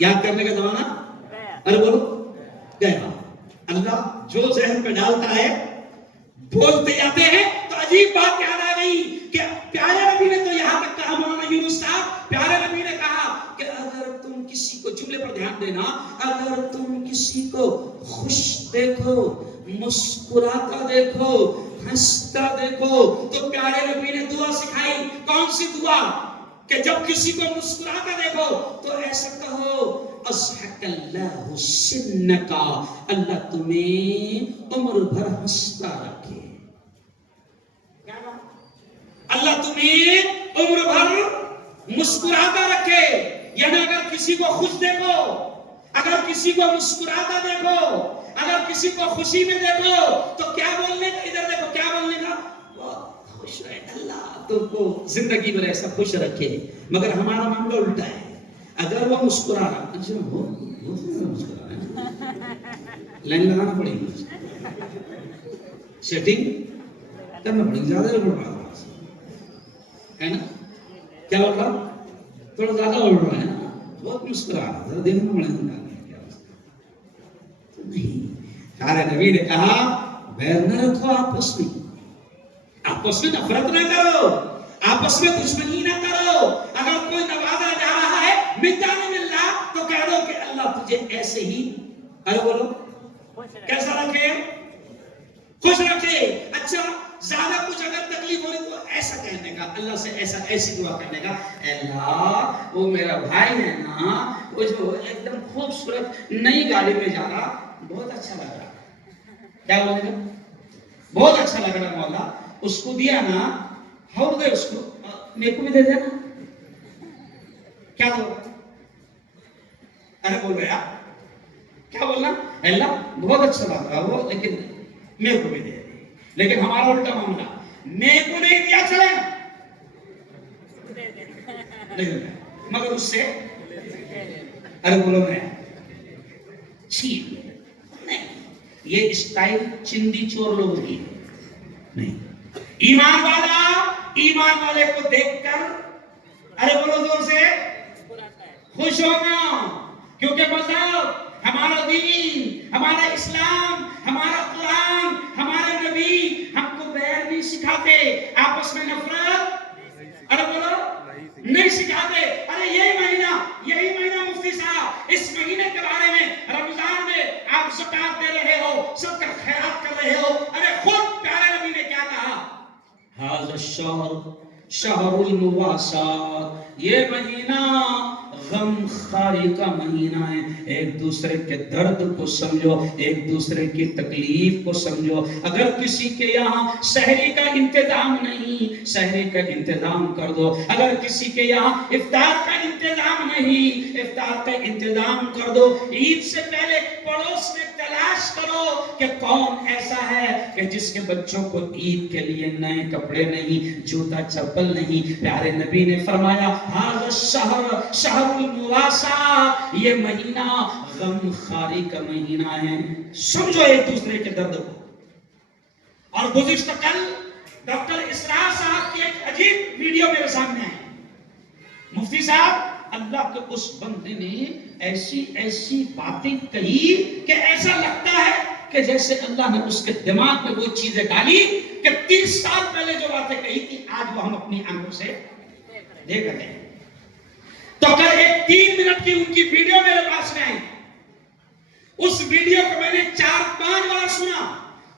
یاد کرنے کا زمانہ ارے بولو گیا۔ اللہ جو ذہن پہ ڈالتا ہے بولتے جاتے ہیں۔ تو عجیب بات یاد آ گئی کہ پیارے نبی نے تو یہاں تک کہا، مولانا یونس صاحب پیارے نبی نے کہا کہ اگر تم کسی کو، جملے پر دھیان دینا، اگر تم کسی کو خوش دیکھو، مسکراتا دیکھو، ہنستا دیکھو، تو پیارے نبی نے دعا سکھائی۔ کون سی دعا؟ کہ جب کسی کو مسکراتا دیکھو تو ایسا کہو اضحک اللہ سنکا، اللہ تمہیں عمر بھر ہنستا رکھے، اللہ تمہیں عمر بھر مسکراتا رکھے۔ یعنی اگر کسی کو خوش دیکھو، اگر کسی کو مسکراتا دیکھو، اگر کسی کو خوشی میں دیکھو تو کیا بولنے کا؟ ادھر دیکھو کیا بولنے کا؟ خوش رہے، اللہ تم کو زندگی میں ایسا خوش رکھے۔ مگر ہمارا معاملہ الٹا ہے، اگر وہ مسکرا رہا، اچھا وہ مسکرا رہا ہے، لائن لگانا پڑے گی، سیٹنگ کرنا پڑے گی، زیادہ بڑھ رہا ہے نا، کیا بول رہا؟ تھوڑا زیادہ بڑھ رہا ہے نا، بہت مسکرا رہا، ذرا دیکھنا پڑے گا نہیں۔ پیارے نبی نے کہا بیر نہ رکھو آپس میں، آپس میں نفرت نہ کرو، آپس میں دشمنی نہ کرو۔ اگر کوئی نوازا جا رہا ہے من جانب اللہ تو کہہ دو کہ اللہ تجھے ایسے ہی، ارے بولو کیسا رکھے؟ خوش رکھے۔ اچھا زیادہ کچھ اگر تکلیف ہو رہی تو ایسا کہنے کا، اللہ سے ایسا ایسی دعا کرنے کا، اللہ وہ میرا بھائی ہے نا، وہ جو ایک دم خوبصورت نئی گاڑی میں جا رہا، بہت اچھا لگ رہا، کیا بولے گا؟ بہت اچھا لگ رہا مولا، اس کو دیا نا، ہور دے اس کو، میرے کو بھی دے دینا، کیا بول رہا؟ ارے بول رہے آپ کیا بولنا؟ اللہ بہت اچھا لگ رہا وہ، لیکن میرے کو بھی دے دے۔ لیکن ہمارا الٹا معاملہ، میرے کو نہیں دیا چلے نہیں، مگر اس سے ارے بولو میں چھین نہیں، یہ اسٹائل چندی چور لوگوں کی نہیں۔ ایمان والا ایمان والے کو دیکھ کر ارے بولو زور سے خوش ہوگا، کیونکہ مذہب، ہمارا دین، ہمارا اسلام، ہمارا قرآن، ہمارے نبی ہم کو بیر نہیں سکھاتے، آپس میں نفرت ارے بولو نہیں سکھاتے۔ ارے یہی مہینہ مفتی صاحب اس مہینے کے بارے میں، رمضان میں آپ زکات دے رہے ہو، سب کا خیرات کر رہے ہو، ارے خود پیارے نبی نے کیا کہا؟ ھذا الشہر شہر المواسات، یہ مہینہ غم خاری کا مہینہ ہے، ایک دوسرے کے درد کو سمجھو، ایک دوسرے کی تکلیف کو سمجھو۔ اگر کسی کے یہاں سحری کا انتظام نہیں، سحری کا انتظام کر دو۔ اگر کسی کے یہاں افطار کا انتظام نہیں، افطار کا انتظام کر دو۔ عید سے پہلے پڑوس میں تلاش کرو کہ کون ایسا ہے کہ جس کے بچوں کو عید کے لیے نئے کپڑے نہیں، جوتا چپل نہیں۔ پیارے نبی نے فرمایا ھذا الشہر شہر المواسات، یہ مہینہ غم خاری کا مہینہ ہے، سمجھو ایک دوسرے کے درد کو۔ اور گزشتہ کل ڈاکٹر اسرار صاحب کی ایک عجیب ویڈیو میرے سامنے آئی، مفتی صاحب اللہ کے اس بندے نے ایسی باتیں کہی کہ ایسا لگتا ہے کہ جیسے اللہ نے اس کے دماغ میں وہ چیزیں ڈالی کہ 30 سال پہلے جو باتیں کہی تھی آج وہ ہم اپنی آنکھوں سے دیکھ رہے ہیں۔ تو کل ایک 3 منٹ کی ان کی ویڈیو میرے پاس میں آئی، اس ویڈیو کو میں نے 4-5 بار سنا،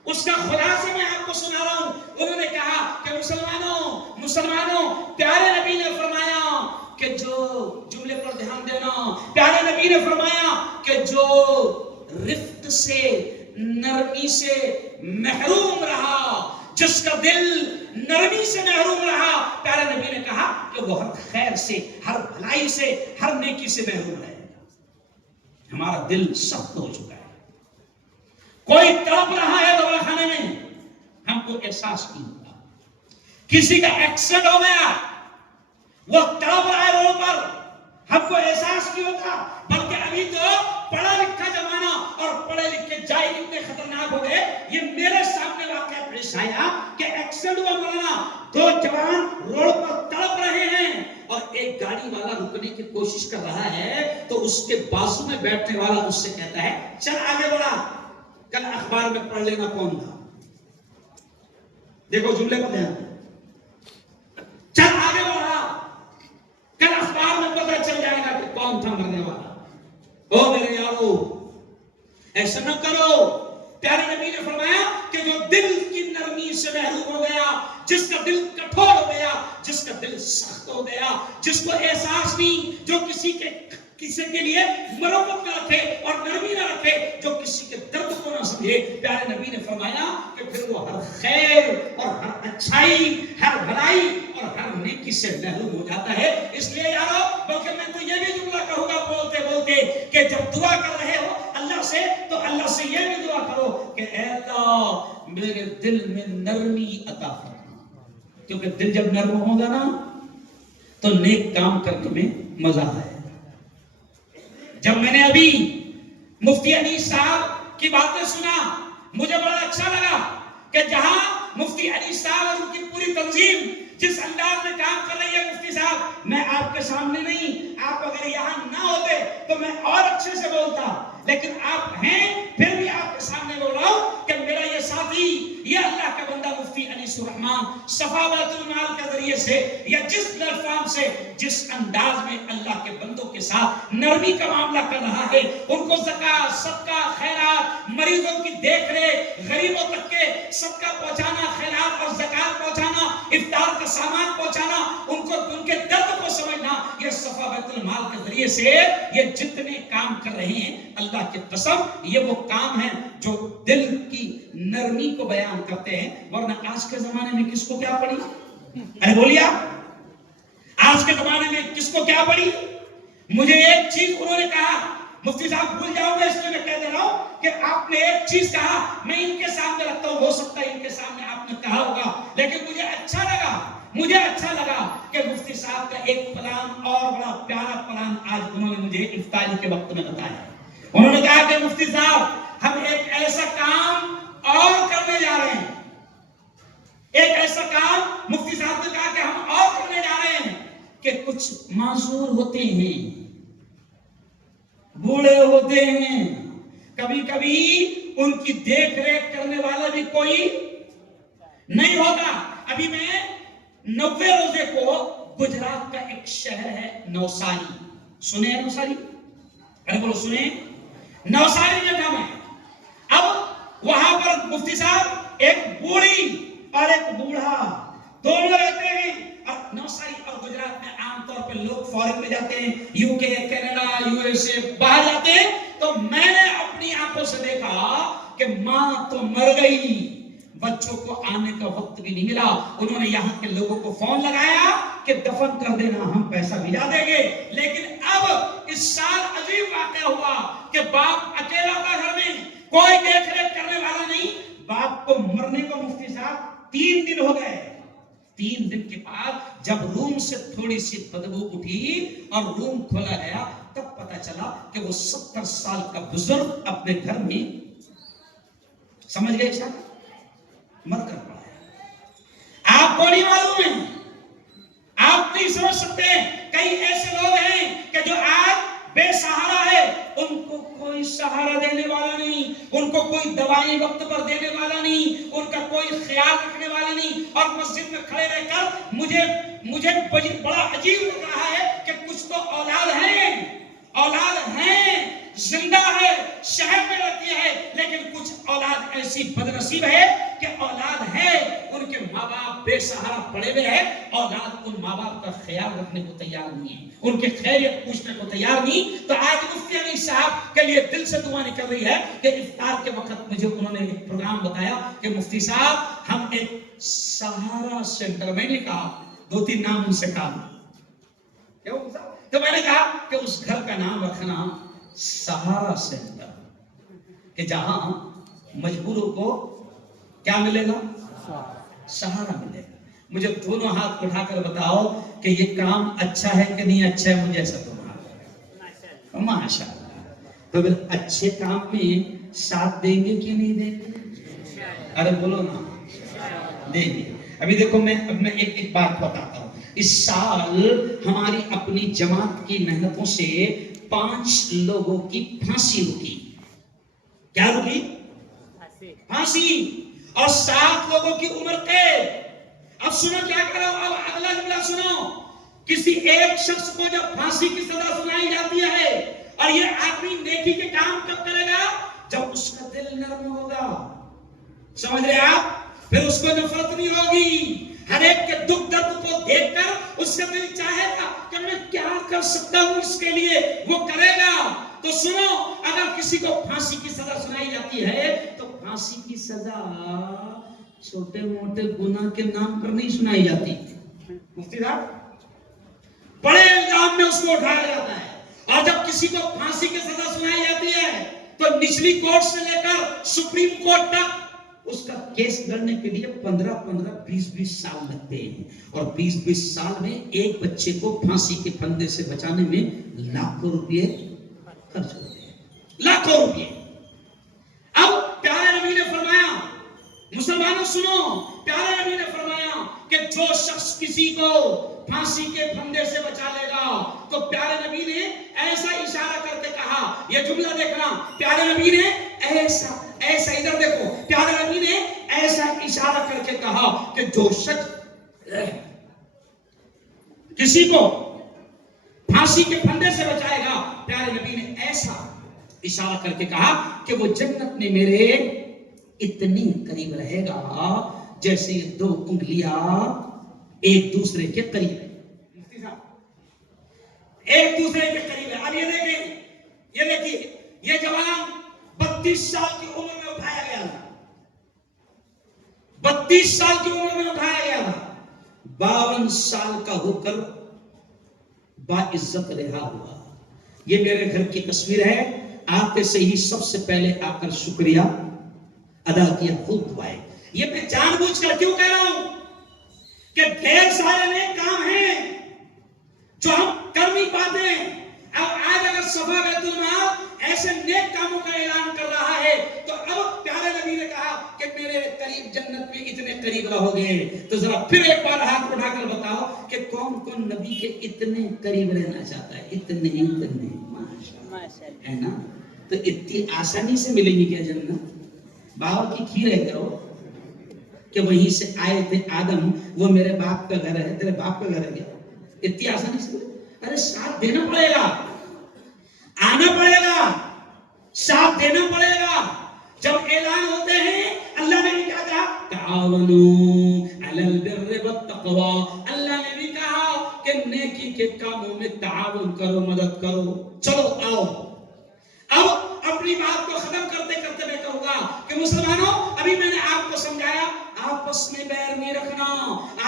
اس کا خلاصہ میں آپ کو سنا رہا ہوں۔ انہوں نے کہا کہ مسلمانوں پیارے نبی نے فرمایا کہ جو، جملے پر دھیان دینا، پیارے نبی نے فرمایا کہ جو رفق سے، نرمی سے محروم رہا، جس کا دل نرمی سے محروم رہا، پیارے نبی نے کہا کہ وہ ہر خیر سے، ہر بھلائی سے، ہر نیکی سے محروم رہے۔ ہمارا دل سخت ہو چکا ہے، کوئی تڑپ رہا ہے دواخانے میں، ہم کو احساس نہیں ہوتا۔ کسی کا ایکسیڈنٹ ہو گیا، وہ تڑپ رہا ہے روڈ پر، ہم کو احساس نہیں ہوتا۔ بلکہ ابھی تو پڑھا لکھا زمانہ اور پڑھے لکھے جاہل اتنے خطرناک ہو گئے۔ یہ میرے سامنے واقعہ پیش آیا کہ ایکسیڈنٹ ہوا مولانا، 2 جوان روڈ پر تڑپ رہے ہیں اور ایک گاڑی والا رکنے کی کوشش کر رہا ہے تو اس کے بازو میں بیٹھنے والا اس سے کہتا ہے چل آگے بڑھا، کل اخبار میں پڑھ لینا کون تھا. دیکھو جملے کو دھیان، چل آگے بڑھا، کل اخبار میں پتہ چل جائے گا کہ کون تھا مرنے والا. او میرے یارو ایسا نہ کرو. پیارے نبی نے فرمایا کہ جو دل کی نرمی سے محروم ہو گیا، جس کا دل کٹھور ہو گیا، جس کا دل سخت ہو گیا، جس کو احساس نہیں، جو کسی کے لیے مرمت نہ رکھے اور نرمی نہ رکھے، جو کسی کے درد کو نہ سمجھے، پیارے نبی نے فرمایا کہ پھر وہ ہر خیر اور ہر اچھائی، ہر بھلائی اور ہر نیکی سے محروم ہو جاتا ہے. اس لیے یارو، بلکہ میں تو یہ بھی جملہ کہوں گا بولتے بولتے کہ جب دعا کر رہے ہو اللہ سے تو اللہ سے یہ بھی دعا کرو کہ اے اللہ میرے دل میں نرمی عطا فرما، کیونکہ دل جب نرم ہوگا نا تو نیک کام کرنے میں مزہ آئے. جب میں نے ابھی مفتی انیس صاحب کی باتیں سنا، مجھے بڑا اچھا لگا کہ جہاں مفتی انیس صاحب اور ان کی پوری تنظیم جس انداز میں کام کر رہی ہے. مفتی صاحب میں آپ کے سامنے نہیں، آپ اگر یہاں نہ ہوتے تو میں اور اچھے سے بولتا، لیکن آپ ہیں پھر بھی آپ کے سامنے بول رہا ہوں کہ میرا یہ ساتھی، یہ اللہ کا بندہ مفتی انیس الرحمن صفا بیت المال کے ذریعے سے یا جس پلیٹ فارم سے جس انداز میں اللہ کے بندوں کے ساتھ نرمی کا معاملہ کر رہا ہے، ان کو زکات، صدقہ، خیرات، مریضوں کی دیکھ ریکھ، غریبوں تک کے صدقہ پہنچانا، خیرات اور زکات پہنچانا، افطار کا سامان پہنچانا، ان کو ان کے درد کو سمجھنا، یہ صفا بیت المال کے ذریعے سے یہ جتنے کام کر رہے ہیں اللہ کی قسم یہ وہ کام ہیں جو دل کی نرمی کو بیان کرتے ہیں. ورنہ آج کے زمانے میں کس کو کیا پڑی؟ ارے بولیے، آج کے زمانے میں کس کو کیا پڑی؟ مجھے ایک چیز انہوں نے کہا، مفتی صاحب بھول جاؤ گے اس لیے میں کہہ دے رہا ہوں کہ آپ نے ایک چیز کہا، میں ان کے سامنے رکھتا ہوں، ہو سکتا ہے ان کے سامنے آپ نے کہا ہوگا، لیکن مجھے اچھا لگا کہ مفتی صاحب کا ایک پلان اور بڑا پیارا پلان آج انہوں نے مجھے افطاری کے وقت میں بتایا. انہوں نے کہا کہ مفتی صاحب ہم ایک ایسا کام اور کرنے جا رہے ہیں، ایک ایسا کام مفتی صاحب نے کہا کہ ہم اور کرنے جا رہے ہیں کہ کچھ معذور ہوتے ہیں، بوڑھے ہوتے ہیں، کبھی کبھی ان کی دیکھ ریکھ کرنے والا بھی کوئی نہیں ہوتا. ابھی میں 90 روزے کو گجرات کا ایک شہر ہے نوساری، سنے ہیں نوساری؟ ارے بولو سنے؟ نوساری میں تھا میں. اب وہاں پر مفتی صاحب ایک بوڑھی اور ایک بوڑھا دونوں رہتے ہیں. اور نوساری اور گجرات میں عام طور پہ لوگ فارن میں جاتے ہیں، یو کے، کینیڈا، یو ایس اے، باہر جاتے ہیں. تو میں نے اپنی آنکھوں سے دیکھا کہ ماں تو مر گئی، بچوں کو آنے کا وقت بھی نہیں ملا. انہوں نے یہاں کے لوگوں کو فون لگایا کہ دفن کر دینا، ہم پیسہ بھیجا دیں گے. لیکن اب اس سال عجیب واقعہ ہوا کہ باپ اکیلا تھا گھر میں، کوئی دیکھ ریکھ کرنے والا نہیں. باپ کو مرنے کو مفتی صاحب 3 دن ہو گئے. 3 دن کے بعد جب روم سے تھوڑی سی بدبو اٹھی اور روم کھولا گیا تب پتا چلا کہ وہ 70 سال کا بزرگ اپنے گھر میں، سمجھ گئے کیا، مر کر پڑا ہے. آپ کو نہیں معلوم ہے، آپ نہیں سمجھ سکتے. کئی ایسے لوگ ہیں کہ جو آج بے سہارا ہے، ان کو کوئی سہارا دینے والا نہیں، ان کو کوئی دوائیں وقت پر دینے والا نہیں، ان کا کوئی خیال رکھنے والا نہیں. اور مسجد میں کھڑے رہ کر مجھے بڑا عجیب لگ رہا ہے کہ کچھ تو اولاد ہیں، زندہ ہے، شہر میں رہتی ہے، لیکن کچھ اولاد ایسی بدنصیب ہے کہ اولاد ہے، ان کے ماں باپ بے سہارا پڑے ہوئے ہیں، اولاد ان ماں باپ کا خیال رکھنے کو تیار نہیں ہے، ان کے خیریت پوچھنے کو تیار نہیں. تو آج مفتی انیس صاحب کے لیے دل سے دعا نکل رہی ہے کہ افطار کے وقت مجھے انہوں نے ایک پروگرام بتایا کہ مفتی صاحب ہم ایک سہارا سینٹر، میں نے کہا 2-3 نام ان سے کہا، تو میں نے کہا کہ اس گھر کا نام رکھنا سہارا سینٹر، کہ جہاں مجبوروں کو کیا ملے گا؟ سہارا ملے گا. مجھے دونوں ہاتھ اٹھا کر بتاؤ کہ یہ کام اچھا ہے کہ نہیں اچھا ہے؟ مجھے ایسا تو ماشاء اللہ. تو پھر اچھے کام میں ساتھ دیں گے کہ نہیں دیں گے؟ ارے بولو نا، دیں گے. ابھی دیکھو میں ایک بات بتاتا ہوں. اس سال ہماری اپنی جماعت کی محنتوں سے 5 لوگوں کی پھانسی رکی. کیا رکی؟ پھانسی. اور 7 لوگوں کی عمر قید. اب سنو کیا کر رہا ہوں، اب اگلا جملہ سنو. کسی ایک شخص کو جب پھانسی کی سزا سنائی جاتی ہے اور یہ آدمی نیکی کے کام کب کرے گا؟ جب اس کا دل نرم ہوگا. سمجھ رہے آپ؟ پھر اس کو نفرت نہیں ہوگی. ہر ایک کے دکھ درد کو دیکھ کر اس کا دل چاہے گا کہ میں کیا کر سکتا ہوں اس کے لیے، وہ کرے گا. تو سنو، اگر کسی کو پھانسی کی سزا سنائی جاتی ہے تو پھانسی کی سزا چھوٹے موٹے گناہ کے نام پر نہیں سنائی جاتی. مفتی صاحب، بڑے الزام میں اس کو اٹھایا جاتا ہے. اور جب کسی کو پھانسی کی سزا سنائی جاتی ہے تو نچلی کورٹ سے لے کر سپریم کورٹ تک اس کا کیس لڑنے کے لیے 15 20 سال لگتے ہیں. اور 20 سال میں ایک بچے کو پھانسی کے پھندے سے بچانے میں لاکھوں روپے خرچ ہوتے ہیں. لاکھوں روپے. اب پیارے نبی نے فرمایا، مسلمانوں سنو، پیارے نبی نے فرمایا کہ جو شخص کسی کو پھانسی کے پھندے سے بچا لے گا، تو پیارے نبی نے ایسا اشارہ کر کے کہا، یہ جملہ دیکھنا، پیارے نبی نے ایسا ادھر دیکھو، پیارے نبی نے ایسا اشارہ کر کے کہا کہ جو شخص کسی کو پھانسی کے پھندے سے بچائے گا، پیارے نبی نے ایسا اشارہ کر کے کہا کہ وہ جنت میں میرے اتنی قریب رہے گا جیسے یہ 2 انگلیاں ایک دوسرے کے قریب ہے. مفتی صاحب، ایک دوسرے کے قریب ہے. اب یہ دیکھیے یہ جوان 32 سال کی عمر میں اٹھایا گیا تھا. 32 سال کی عمر میں اٹھایا گیا تھا. 52 سال کا ہو کر باعزت رہا ہوا. یہ میرے گھر کی تصویر ہے. آتے سے ہی سب سے پہلے آ کر شکریہ ادا کیا، خود دعائے. یہ میں جان بوجھ کر کیوں کہہ رہا ہوں کہ ڈھیر سارے نیک کام ہیں جو ہم کر نہیں پاتے. اب آج اگر صفا بیت المال ایسے نیک کاموں کا اعلان کر رہا ہے تو اب پیارے نبی نے کہا کہ میرے قریب جنت میں اتنے قریب رہو گے. تو ذرا پھر ایک بار ہاتھ اٹھا کر بتاؤ کہ کون کون نبی کے اتنے قریب رہنا چاہتا ہے؟ اتنے ماشاءاللہ ہے نا. تو اتنی آسانی سے ملے گی کیا جنت؟ باور کی کھیر ہے کرو کہ وہیں سے آئے تھے آدم، وہ میرے باپ کا گھر ہے، تیرے باپ کا گھر ہے کیا؟ اتنی آسانی سے؟ ارے ساتھ دینا پڑے گا، آنا پڑے گا، ساتھ دینا پڑے گا. جب اعلان ہوتے ہیں، اللہ نے بھی کہا تھا تعاونوا علی البر والتقوی. اللہ نے بھی کہا کہ نیکی کے کاموں میں تعاون کرو، مدد کرو. چلو آؤ. اب اپنی بات کو ختم کرتے کرتے میں کہوں گا کہ مسلمانوں، ابھی میں نے آپ کو سمجھایا آپس میں بیر نہیں رکھنا،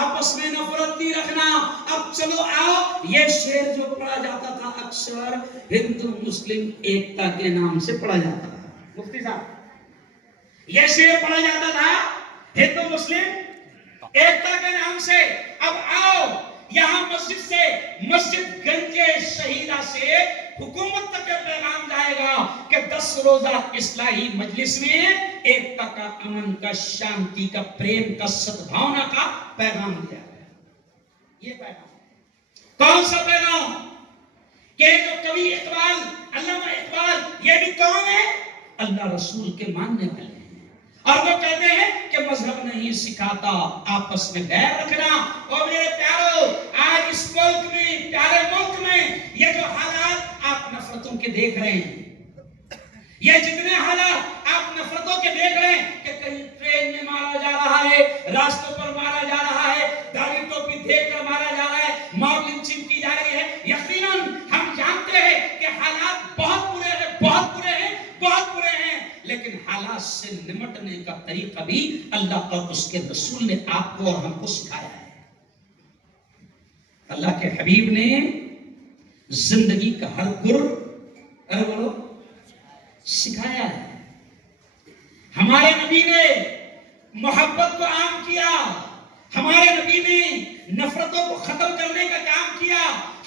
آپس میں نفرت نہیں رکھنا. اب چلو آؤ، یہ شعر جو پڑھا جاتا تھا اکثر ہندو مسلم ایکتا کے نام سے پڑھا جاتا تھا. مفتی صاحب، یہ شعر پڑھا جاتا تھا ہندو مسلم ایکتا کے نام سے. اب آؤ، یہاں مسجد سے، مسجد گنج شہیدہ سے حکومت تک پیغام جائے گا کہ 10 روزہ اصلاحی مجلس میں ایکتا کا، امن کا، شانتی کا، پریم کا، سدبھاونا کا پیغام دیا گیا. یہ پیغام کون سا پیغام؟ کہ جو کبھی اقبال، علامہ اقبال، یہ بھی کون ہے؟ اللہ رسول کے ماننے والے ہیں. اور وہ کہتے ہیں کہ مذہب نہیں سکھاتا آپس میں غیر رکھنا. اور میرے پیارو، آج اس ملک میں، پیارے ملک میں، یہ جو حالات آپ نفرتوں کے دیکھ رہے ہیں، یہ جتنے حالات آپ نفرتوں کے دیکھ رہے ہیں کہ کہیں ٹرین میں مارا جا رہا ہے، راستوں پر مارا جا رہا ہے، داڑھی ٹوپی دیکھ کر مارا جا رہا ہے، ماب لنچنگ کی جا رہی ہے. یقیناً ہم جانتے ہیں کہ حالات بہت برے ہیں، بہت برے ہیں، بہت برے ہیں. لیکن حالات سے نمٹنے کا طریقہ بھی اللہ اور اس کے رسول نے آپ کو اور ہم کو سکھایا ہے. اللہ کے حبیب نے زندگی کا ہر گر سکھایا ہے. ہمارے نبی نے محبت کو عام کیا، ہمارے نبی نے نفرتوں کو ختم کرنے کا کام کیا،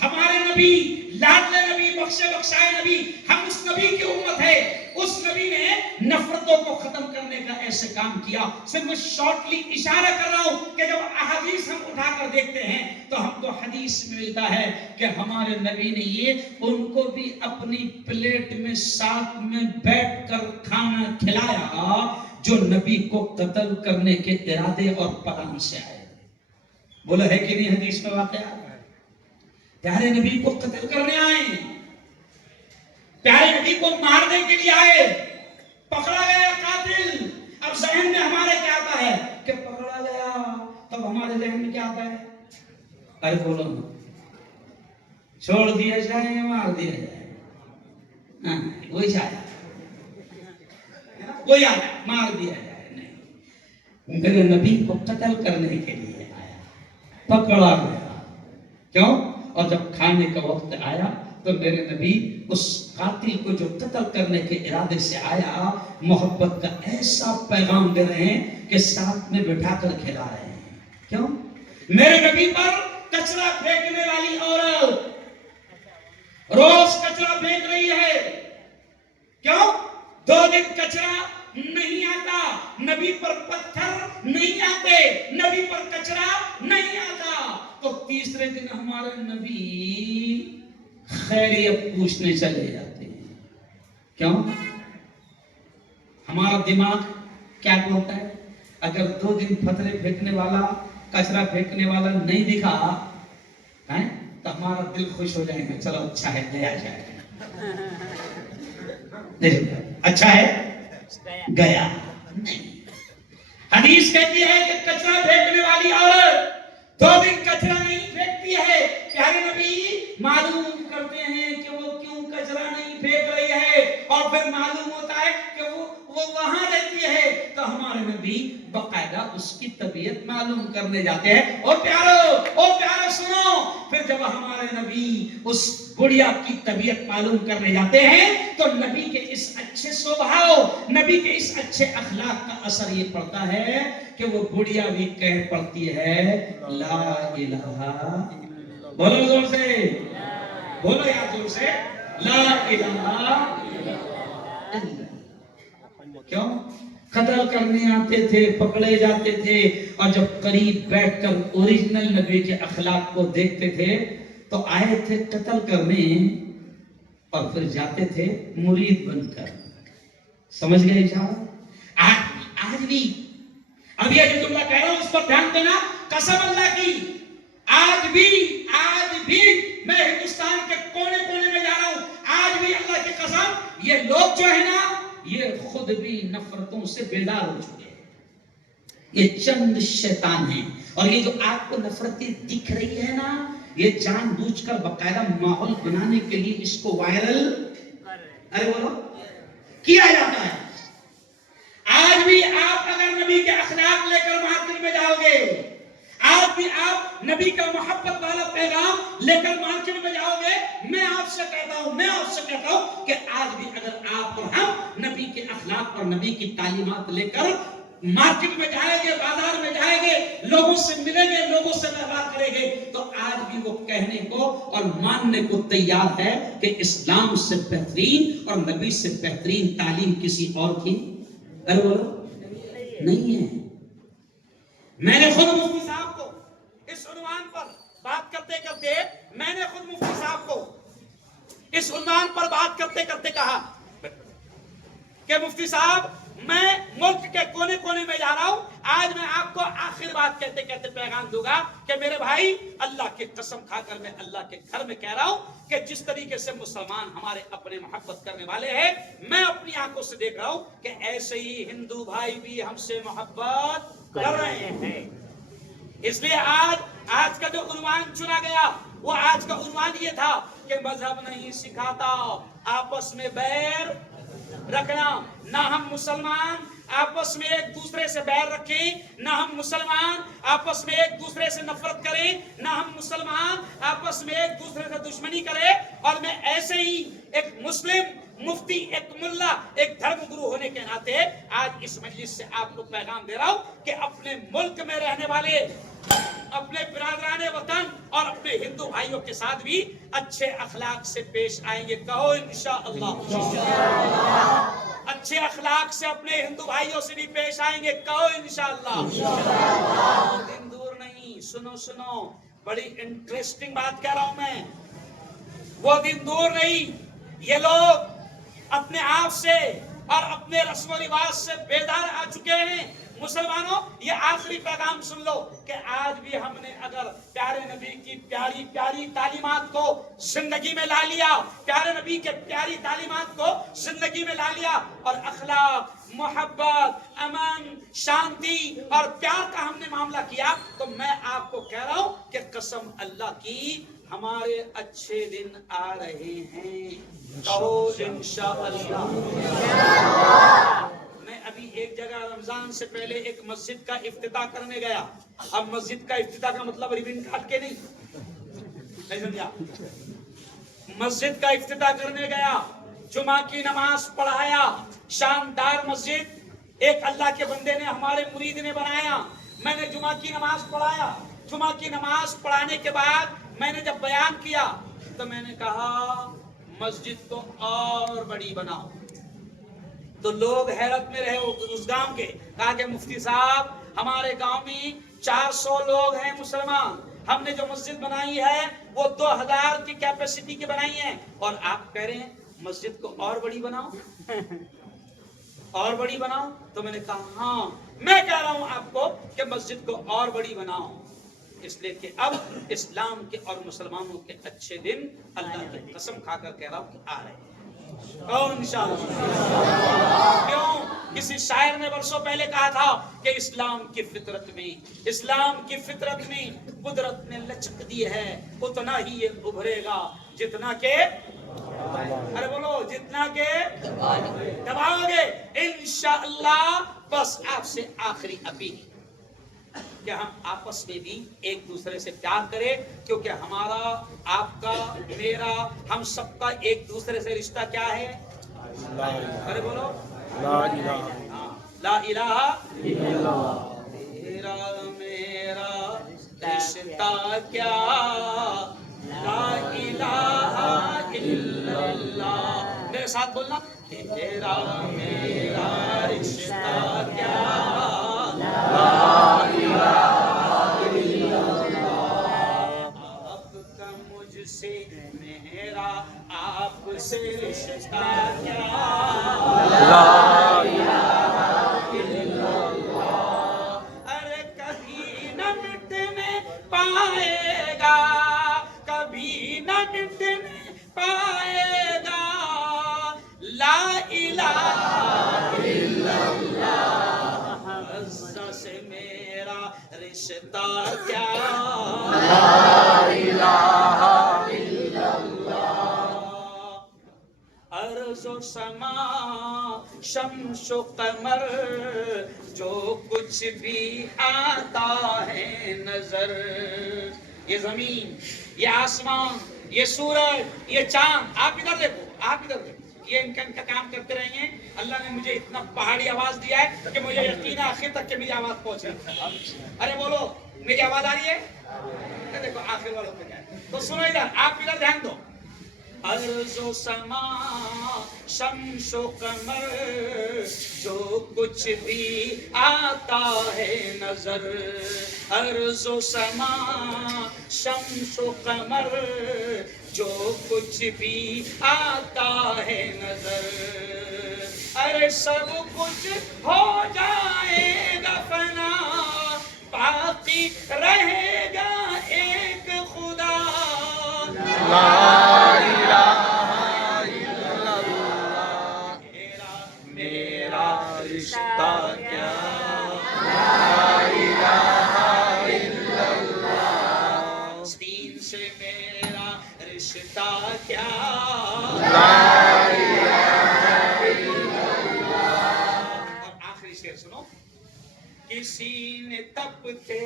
ہمارے نبی لاڈلے نبی بخشے بخشائے نبی، ہم اس نبی کی امت ہے، اس نبی نے نفرتوں کو ختم کرنے کا ایسے کام کیا۔ صرف میں شارٹلی اشارہ کر رہا ہوں کہ جب احادیث ہم اٹھا کر دیکھتے ہیں تو ہم کو حدیث میں ملتا ہے کہ ہمارے نبی نے یہ ان کو بھی اپنی پلیٹ میں ساتھ میں بیٹھ کر کھانا کھلایا جو نبی کو قتل کرنے کے ارادے اور پلان سے آئے۔ بولا ہے کہ نہیں حدیث میں واقعہ؟ پیارے نبی کو قتل کرنے آئے، پیارے نبی کو مارنے کے لیے آئے، پکڑا گیا قاتل۔ اب ذہن میں ہمارے کیا آتا ہے کہ پکڑا گیا، تب ہمارے ذہن میں کیا آتا ہے؟ ارے بولو نا، چھوڑ دیا جائے یا مار دیا جائے؟ وہی چاہتا وہی آیا، مار دیا جائے نہیں، میرے نبی کو قتل کرنے کے لیے آیا، پکڑا گیا۔ کیوں؟ اور جب کھانے کا وقت آیا تو میرے نبی اس قاتل کو جو قتل کرنے کے ارادے سے آیا محبت کا ایسا پیغام دے رہے ہیں کہ ساتھ میں بٹھا کر کھلا رہے ہیں۔ کیوں؟ میرے نبی پر کچرا پھینکنے والی عورت روز کچرا پھینک رہی ہے، کیوں؟ 2 دن کچرا نہیں آتا، نبی پر پتھر نہیں آتے، نبی پر کچرا نہیں آتا، تو تیسرے دن ہمارے نبی خیریت پوچھنے چلے جاتے ہیں۔ کیوں؟ ہمارا دماغ کیا بولتا ہے؟ اگر 2 دن پتھرے پھینکنے والا کچرا پھینکنے والا نہیں دکھا تو ہمارا دل خوش ہو جائے گا، چلو اچھا ہے گیا جائے گا، اچھا ہے گیا نہیں۔ حدیث کہتی ہے کہ کچرا پھینکنے والی عورت 2 دن کچرا نہیں پھینکتی ہے۔ پیارے نبی معلوم کرتے ہیں کہ وہ کیوں کچرا نہیں پھینک رہی ہے، اور پھر معلوم ہوتا ہے کہ وہ وہاں رہتی ہے، تو ہمارے نبی باقاعدہ اس کی طبیعت معلوم کرنے جاتے ہیں۔ اور پیارو سنو، پھر جب ہمارے نبی اس بڑھیا کی طبیعت معلوم کرنے جاتے ہیں تو نبی کے اس اچھے سوبھاؤ، نبی کے اس اچھے اخلاق کا اثر یہ پڑتا ہے کہ وہ بڑھیا بھی کہہ پڑتی ہے لا الہ، بولو زور سے، بولو یار زور سے، لا الہ۔ کیوں؟ قتل کرنے آتے تھے، پکڑے جاتے تھے، اور جب قریب بیٹھ کر اوریجنل نبی کے اخلاق کو دیکھتے تھے تو آئے تھے قتل کرنے اور پھر جاتے تھے مرید بن کر۔ سمجھ گئے اشارہ؟ آج بھی اب یہ جو جملہ کہہ رہا ہوں اس پر دھیان دینا، قسم اللہ کی، آج بھی میں ہندوستان کے کونے کونے میں جا رہا ہوں، آج بھی اللہ کی قسم یہ لوگ جو ہے نا یہ خود بھی نفرتوں سے بیدار ہو چکے ہیں۔ یہ چند شیطان ہیں، اور یہ جو آپ کو نفرتیں دکھ رہی ہے نا، یہ جان بوجھ کر باقاعدہ ماحول بنانے کے لیے اس کو وائرل بولو کیا جاتا ہے۔ آج بھی آپ اگر نبی کے اخلاق لے کر مارکیٹ میں جاؤ گے، آج بھی آپ نبی کا محبت والا پیغام لے کر مارکیٹ میں جاؤ گے، میں آپ سے کہتا ہوں کہ آج بھی اگر آپ اور ہم نبی کے اخلاق اور نبی کی تعلیمات لے کر مارکیٹ میں جائیں گے، بازار میں جائیں گے، لوگوں سے ملیں گے، لوگوں سے ویوہار کریں گے، تو آج بھی وہ کہنے کو اور ماننے کو تیار ہے کہ اسلام سے بہترین اور نبی سے بہترین تعلیم کسی اور کی نہیں ہے۔ میں نے خود مفتی صاحب کو اس عنوان پر بات کرتے کرتے کہا کہ مفتی صاحب میں ملک کے کونے کونے میں جا رہا ہوں، آج میں آپ کو آخر بات کہتے کہتے پیغام دوں گا کہ میرے بھائی، اللہ کی قسم کھا کر میں اللہ کے گھر میں کہہ رہا ہوں کہ جس طریقے سے مسلمان ہمارے اپنے محبت کرنے والے ہیں، میں اپنی آنکھوں سے دیکھ رہا ہوں کہ ایسے ہی ہندو بھائی بھی ہم سے محبت کر رہے ہیں۔ اس لیے آج کا جو عنوان چنا گیا وہ آج کا عنوان یہ تھا کہ مذہب نہیں سکھاتا آپس میں بیر رکھنا، نہ ہم مسلمان آپس میں ایک دوسرے سے بیر رکھیں، نہ ہم مسلمان آپس میں ایک دوسرے سے نفرت کریں، نہ ہم مسلمان آپس میں ایک دوسرے سے دشمنی کریں۔ اور میں ایسے ہی ایک مسلم مفتی، ایک ملا، ایک دھرم گرو ہونے کے ناطے آج اس مجلس سے آپ کو پیغام دے رہا ہوں کہ اپنے ملک میں رہنے والے، اپنے برادران وطن اور اپنے ہندو بھائیوں کے ساتھ بھی اچھے اخلاق سے پیش آئیں گے. کہو انشاءاللہ. اچھے اخلاق سے اپنے ہندو بھائیوں سے بھی پیش آئیں گے. کہو انشاءاللہ. دن دور نہیں. سنو بڑی انٹرسٹنگ بات کہہ رہا ہوں میں. وہ دن دور نہیں. یہ لوگ اپنے آپ سے اور اپنے رسم و رواج سے بیدار آ چکے ہیں. مسلمانوں، یہ آخری پیغام سن لو کہ آج بھی ہم نے اگر پیارے نبی کی پیاری پیاری تعلیمات کو زندگی میں لا لیا، پیارے نبی کے پیاری تعلیمات کو زندگی میں لا لیا اور اخلاق، محبت، امن، شانتی اور پیار کا ہم نے معاملہ کیا، تو میں آپ کو کہہ رہا ہوں کہ قسم اللہ کی ہمارے اچھے دن آ رہے ہیں. کہو انشاءاللہ. میں ابھی ایک جگہ رمضان سے پہلے ایک مسجد کا افتتاح کرنے گیا. اب مسجد کا افتتاح کا مطلب ریبن کاٹ کے نہیں سمجھا. مسجد کا افتتاح کرنے گیا، جمعہ کی نماز پڑھایا. شاندار مسجد ایک اللہ کے بندے نے، ہمارے مرید نے بنایا. میں نے جمعہ کی نماز پڑھایا. جمعہ کی نماز پڑھانے کے بعد میں نے جب بیان کیا تو میں نے کہا مسجد کو اور بڑی بناؤ. تو لوگ حیرت میں رہے اس گاؤں کے. کہا کہ مفتی صاحب ہمارے گاؤں میں 400 لوگ ہیں مسلمان، ہم نے جو مسجد بنائی ہے وہ 2000 کی کیپیسٹی کی بنائی ہے، اور آپ کہہ رہے ہیں مسجد کو اور بڑی بناؤ اور بڑی بناؤ. تو میں نے کہا ہاں، میں کہہ رہا ہوں آپ کو کہ مسجد کو اور بڑی بناؤ، اس لیے کہ اب اسلام کے اور مسلمانوں کے اچھے دن اللہ کی قسم کھا کر کہہ رہا ہوں کہ آ رہے ہیں. کیوں؟ کسی شاعر نے برسوں پہلے کہا تھا کہ اسلام کی فطرت میں قدرت نے لچک دی ہے، اتنا ہی یہ ابھرے گا جتنا کہ، ارے بولو، جتنا کہ دباؤ گے. انشاءاللہ. بس آپ سے آخری اپیل کہ ہم آپس میں بھی ایک دوسرے سے پیار کریں، کیونکہ ہمارا، آپ کا، میرا، ہم سب کا ایک دوسرے سے رشتہ کیا ہے؟ ارے بولو، لا الہ الا اللہ. تیرا میرا رشتہ کیا، لا الہ الا اللہ. میرے ساتھ بولنا، تیرا میرا رشتہ کیا، لا الہ الا اللہ. آپ کا مجھ سے، میرا آپ سے رشتہ کیا، لا الہ الا اللہ. ارے کبھی نہ مٹنے پائے گا، کبھی نہ مٹنے پائے گا، لا الہ الا اللہ. عزا سے میرا رشتہ کیا، لا الہ الا اللہ. ارض و سما، شمس و قمر، جو کچھ بھی آتا ہے نظر، یہ زمین، یہ آسمان، یہ سورج، یہ چاند، آپ ادھر دیکھو، آپ ادھر دیکھو، یہ ان کا کام کرتے رہیں گے. اللہ نے مجھے اتنا پہاڑی آواز دیا ہے کہ مجھے یقین ہے آخر تک کہ میری آواز پہنچ رہی ہے. ارے بولو، میری آواز آ رہی ہے؟ دیکھو آخر والوں پہ کیا ہے. تو سنو ادھر، آپ ادھر دھیان دو. ارض و سما، شمس و قمر، جو کچھ بھی آتا ہے نظر. ارض و سما، شمس و قمر، جو کچھ بھی آتا ہے نظر. ارے سب کچھ ہو جائے گا فنا، باقی رہے گا ایک خدا، لا الہ الا اللہ. میرا رشتہ کیا، لا الہ الا اللہ. دین سے میرا رشتہ کیا، لا الہ الا اللہ. اور آخری شعر سنو. کسی نے تپتے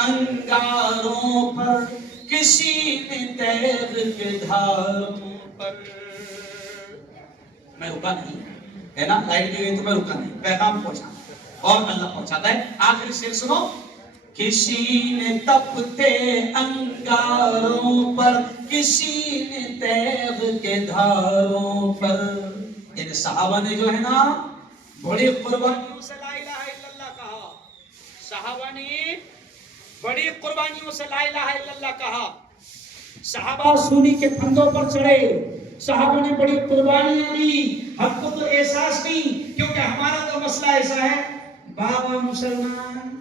انگاروں پر، کسی نے تیغ کے دھاروں پر، میں رکا نہیں ہے نا, لائٹ دی گئی تو میں رکا نہیں, پیغام پہنچا اور اللہ پہنچاتا ہے. آخری شعر سنو. کسی نے تپتے انگاروں پر, کسی نے تیغ کے دھاروں پر. یعنی صحابہ نے جو ہے نا بڑی قربانیوں سے لا الہ الا اللہ کہا. صحابہ نے بڑی قربانیوں سے لا الہ الا اللہ کہا. صحابہ سونی کے پھندوں پر چڑھے, صحابہ نے بڑی قربانیاں دی. ہم کو تو احساس نہیں, کیونکہ ہمارا تو مسئلہ ایسا ہے, بابا مسلمان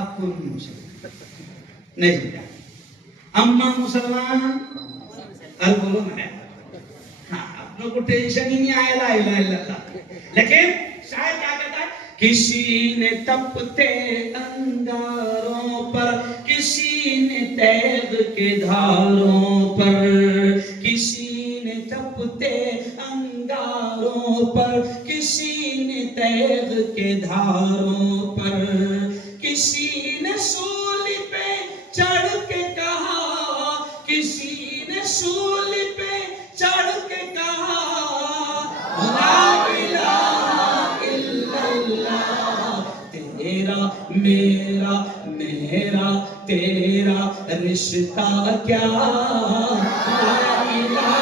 ابو مسلمان نہیں, اماں مسلمان بولو نا. ہاں, آپ لوگ کو ٹینشن ہی نہیں آیا لا الہ الا اللہ. لیکن شاید کیا کہتا ہے, کسی نے تپتے انگاروں پر, کسی نے تیغ کے دھاروں پر, کسی نے تپتے انگاروں پر, کسی نے تیغ کے دھاروں پر, کسی نے سولی پہ چڑھ کے کہا, کسی نے سولی پہ چڑھ کے کہا لا الہ الا اللہ. تیرا میرا میرا تیرا رشتہ کیا, لا الہ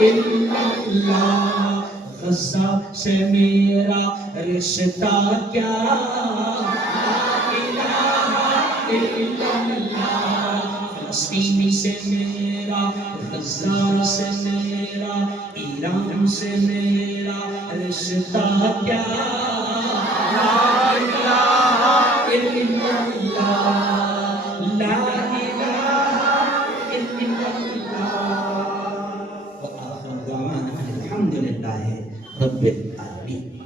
الا اللہ. غزہ سے میرا رشتہ کیا, لا الہ الا اللہ. فلسطین سے میرا, غزہ سے میرا, ایران سے میرا رشتہ کیا, لا الہ الا اللہ, لا الہ الا اللہ. وآخر دعوانا الحمد للہ رب العالمین.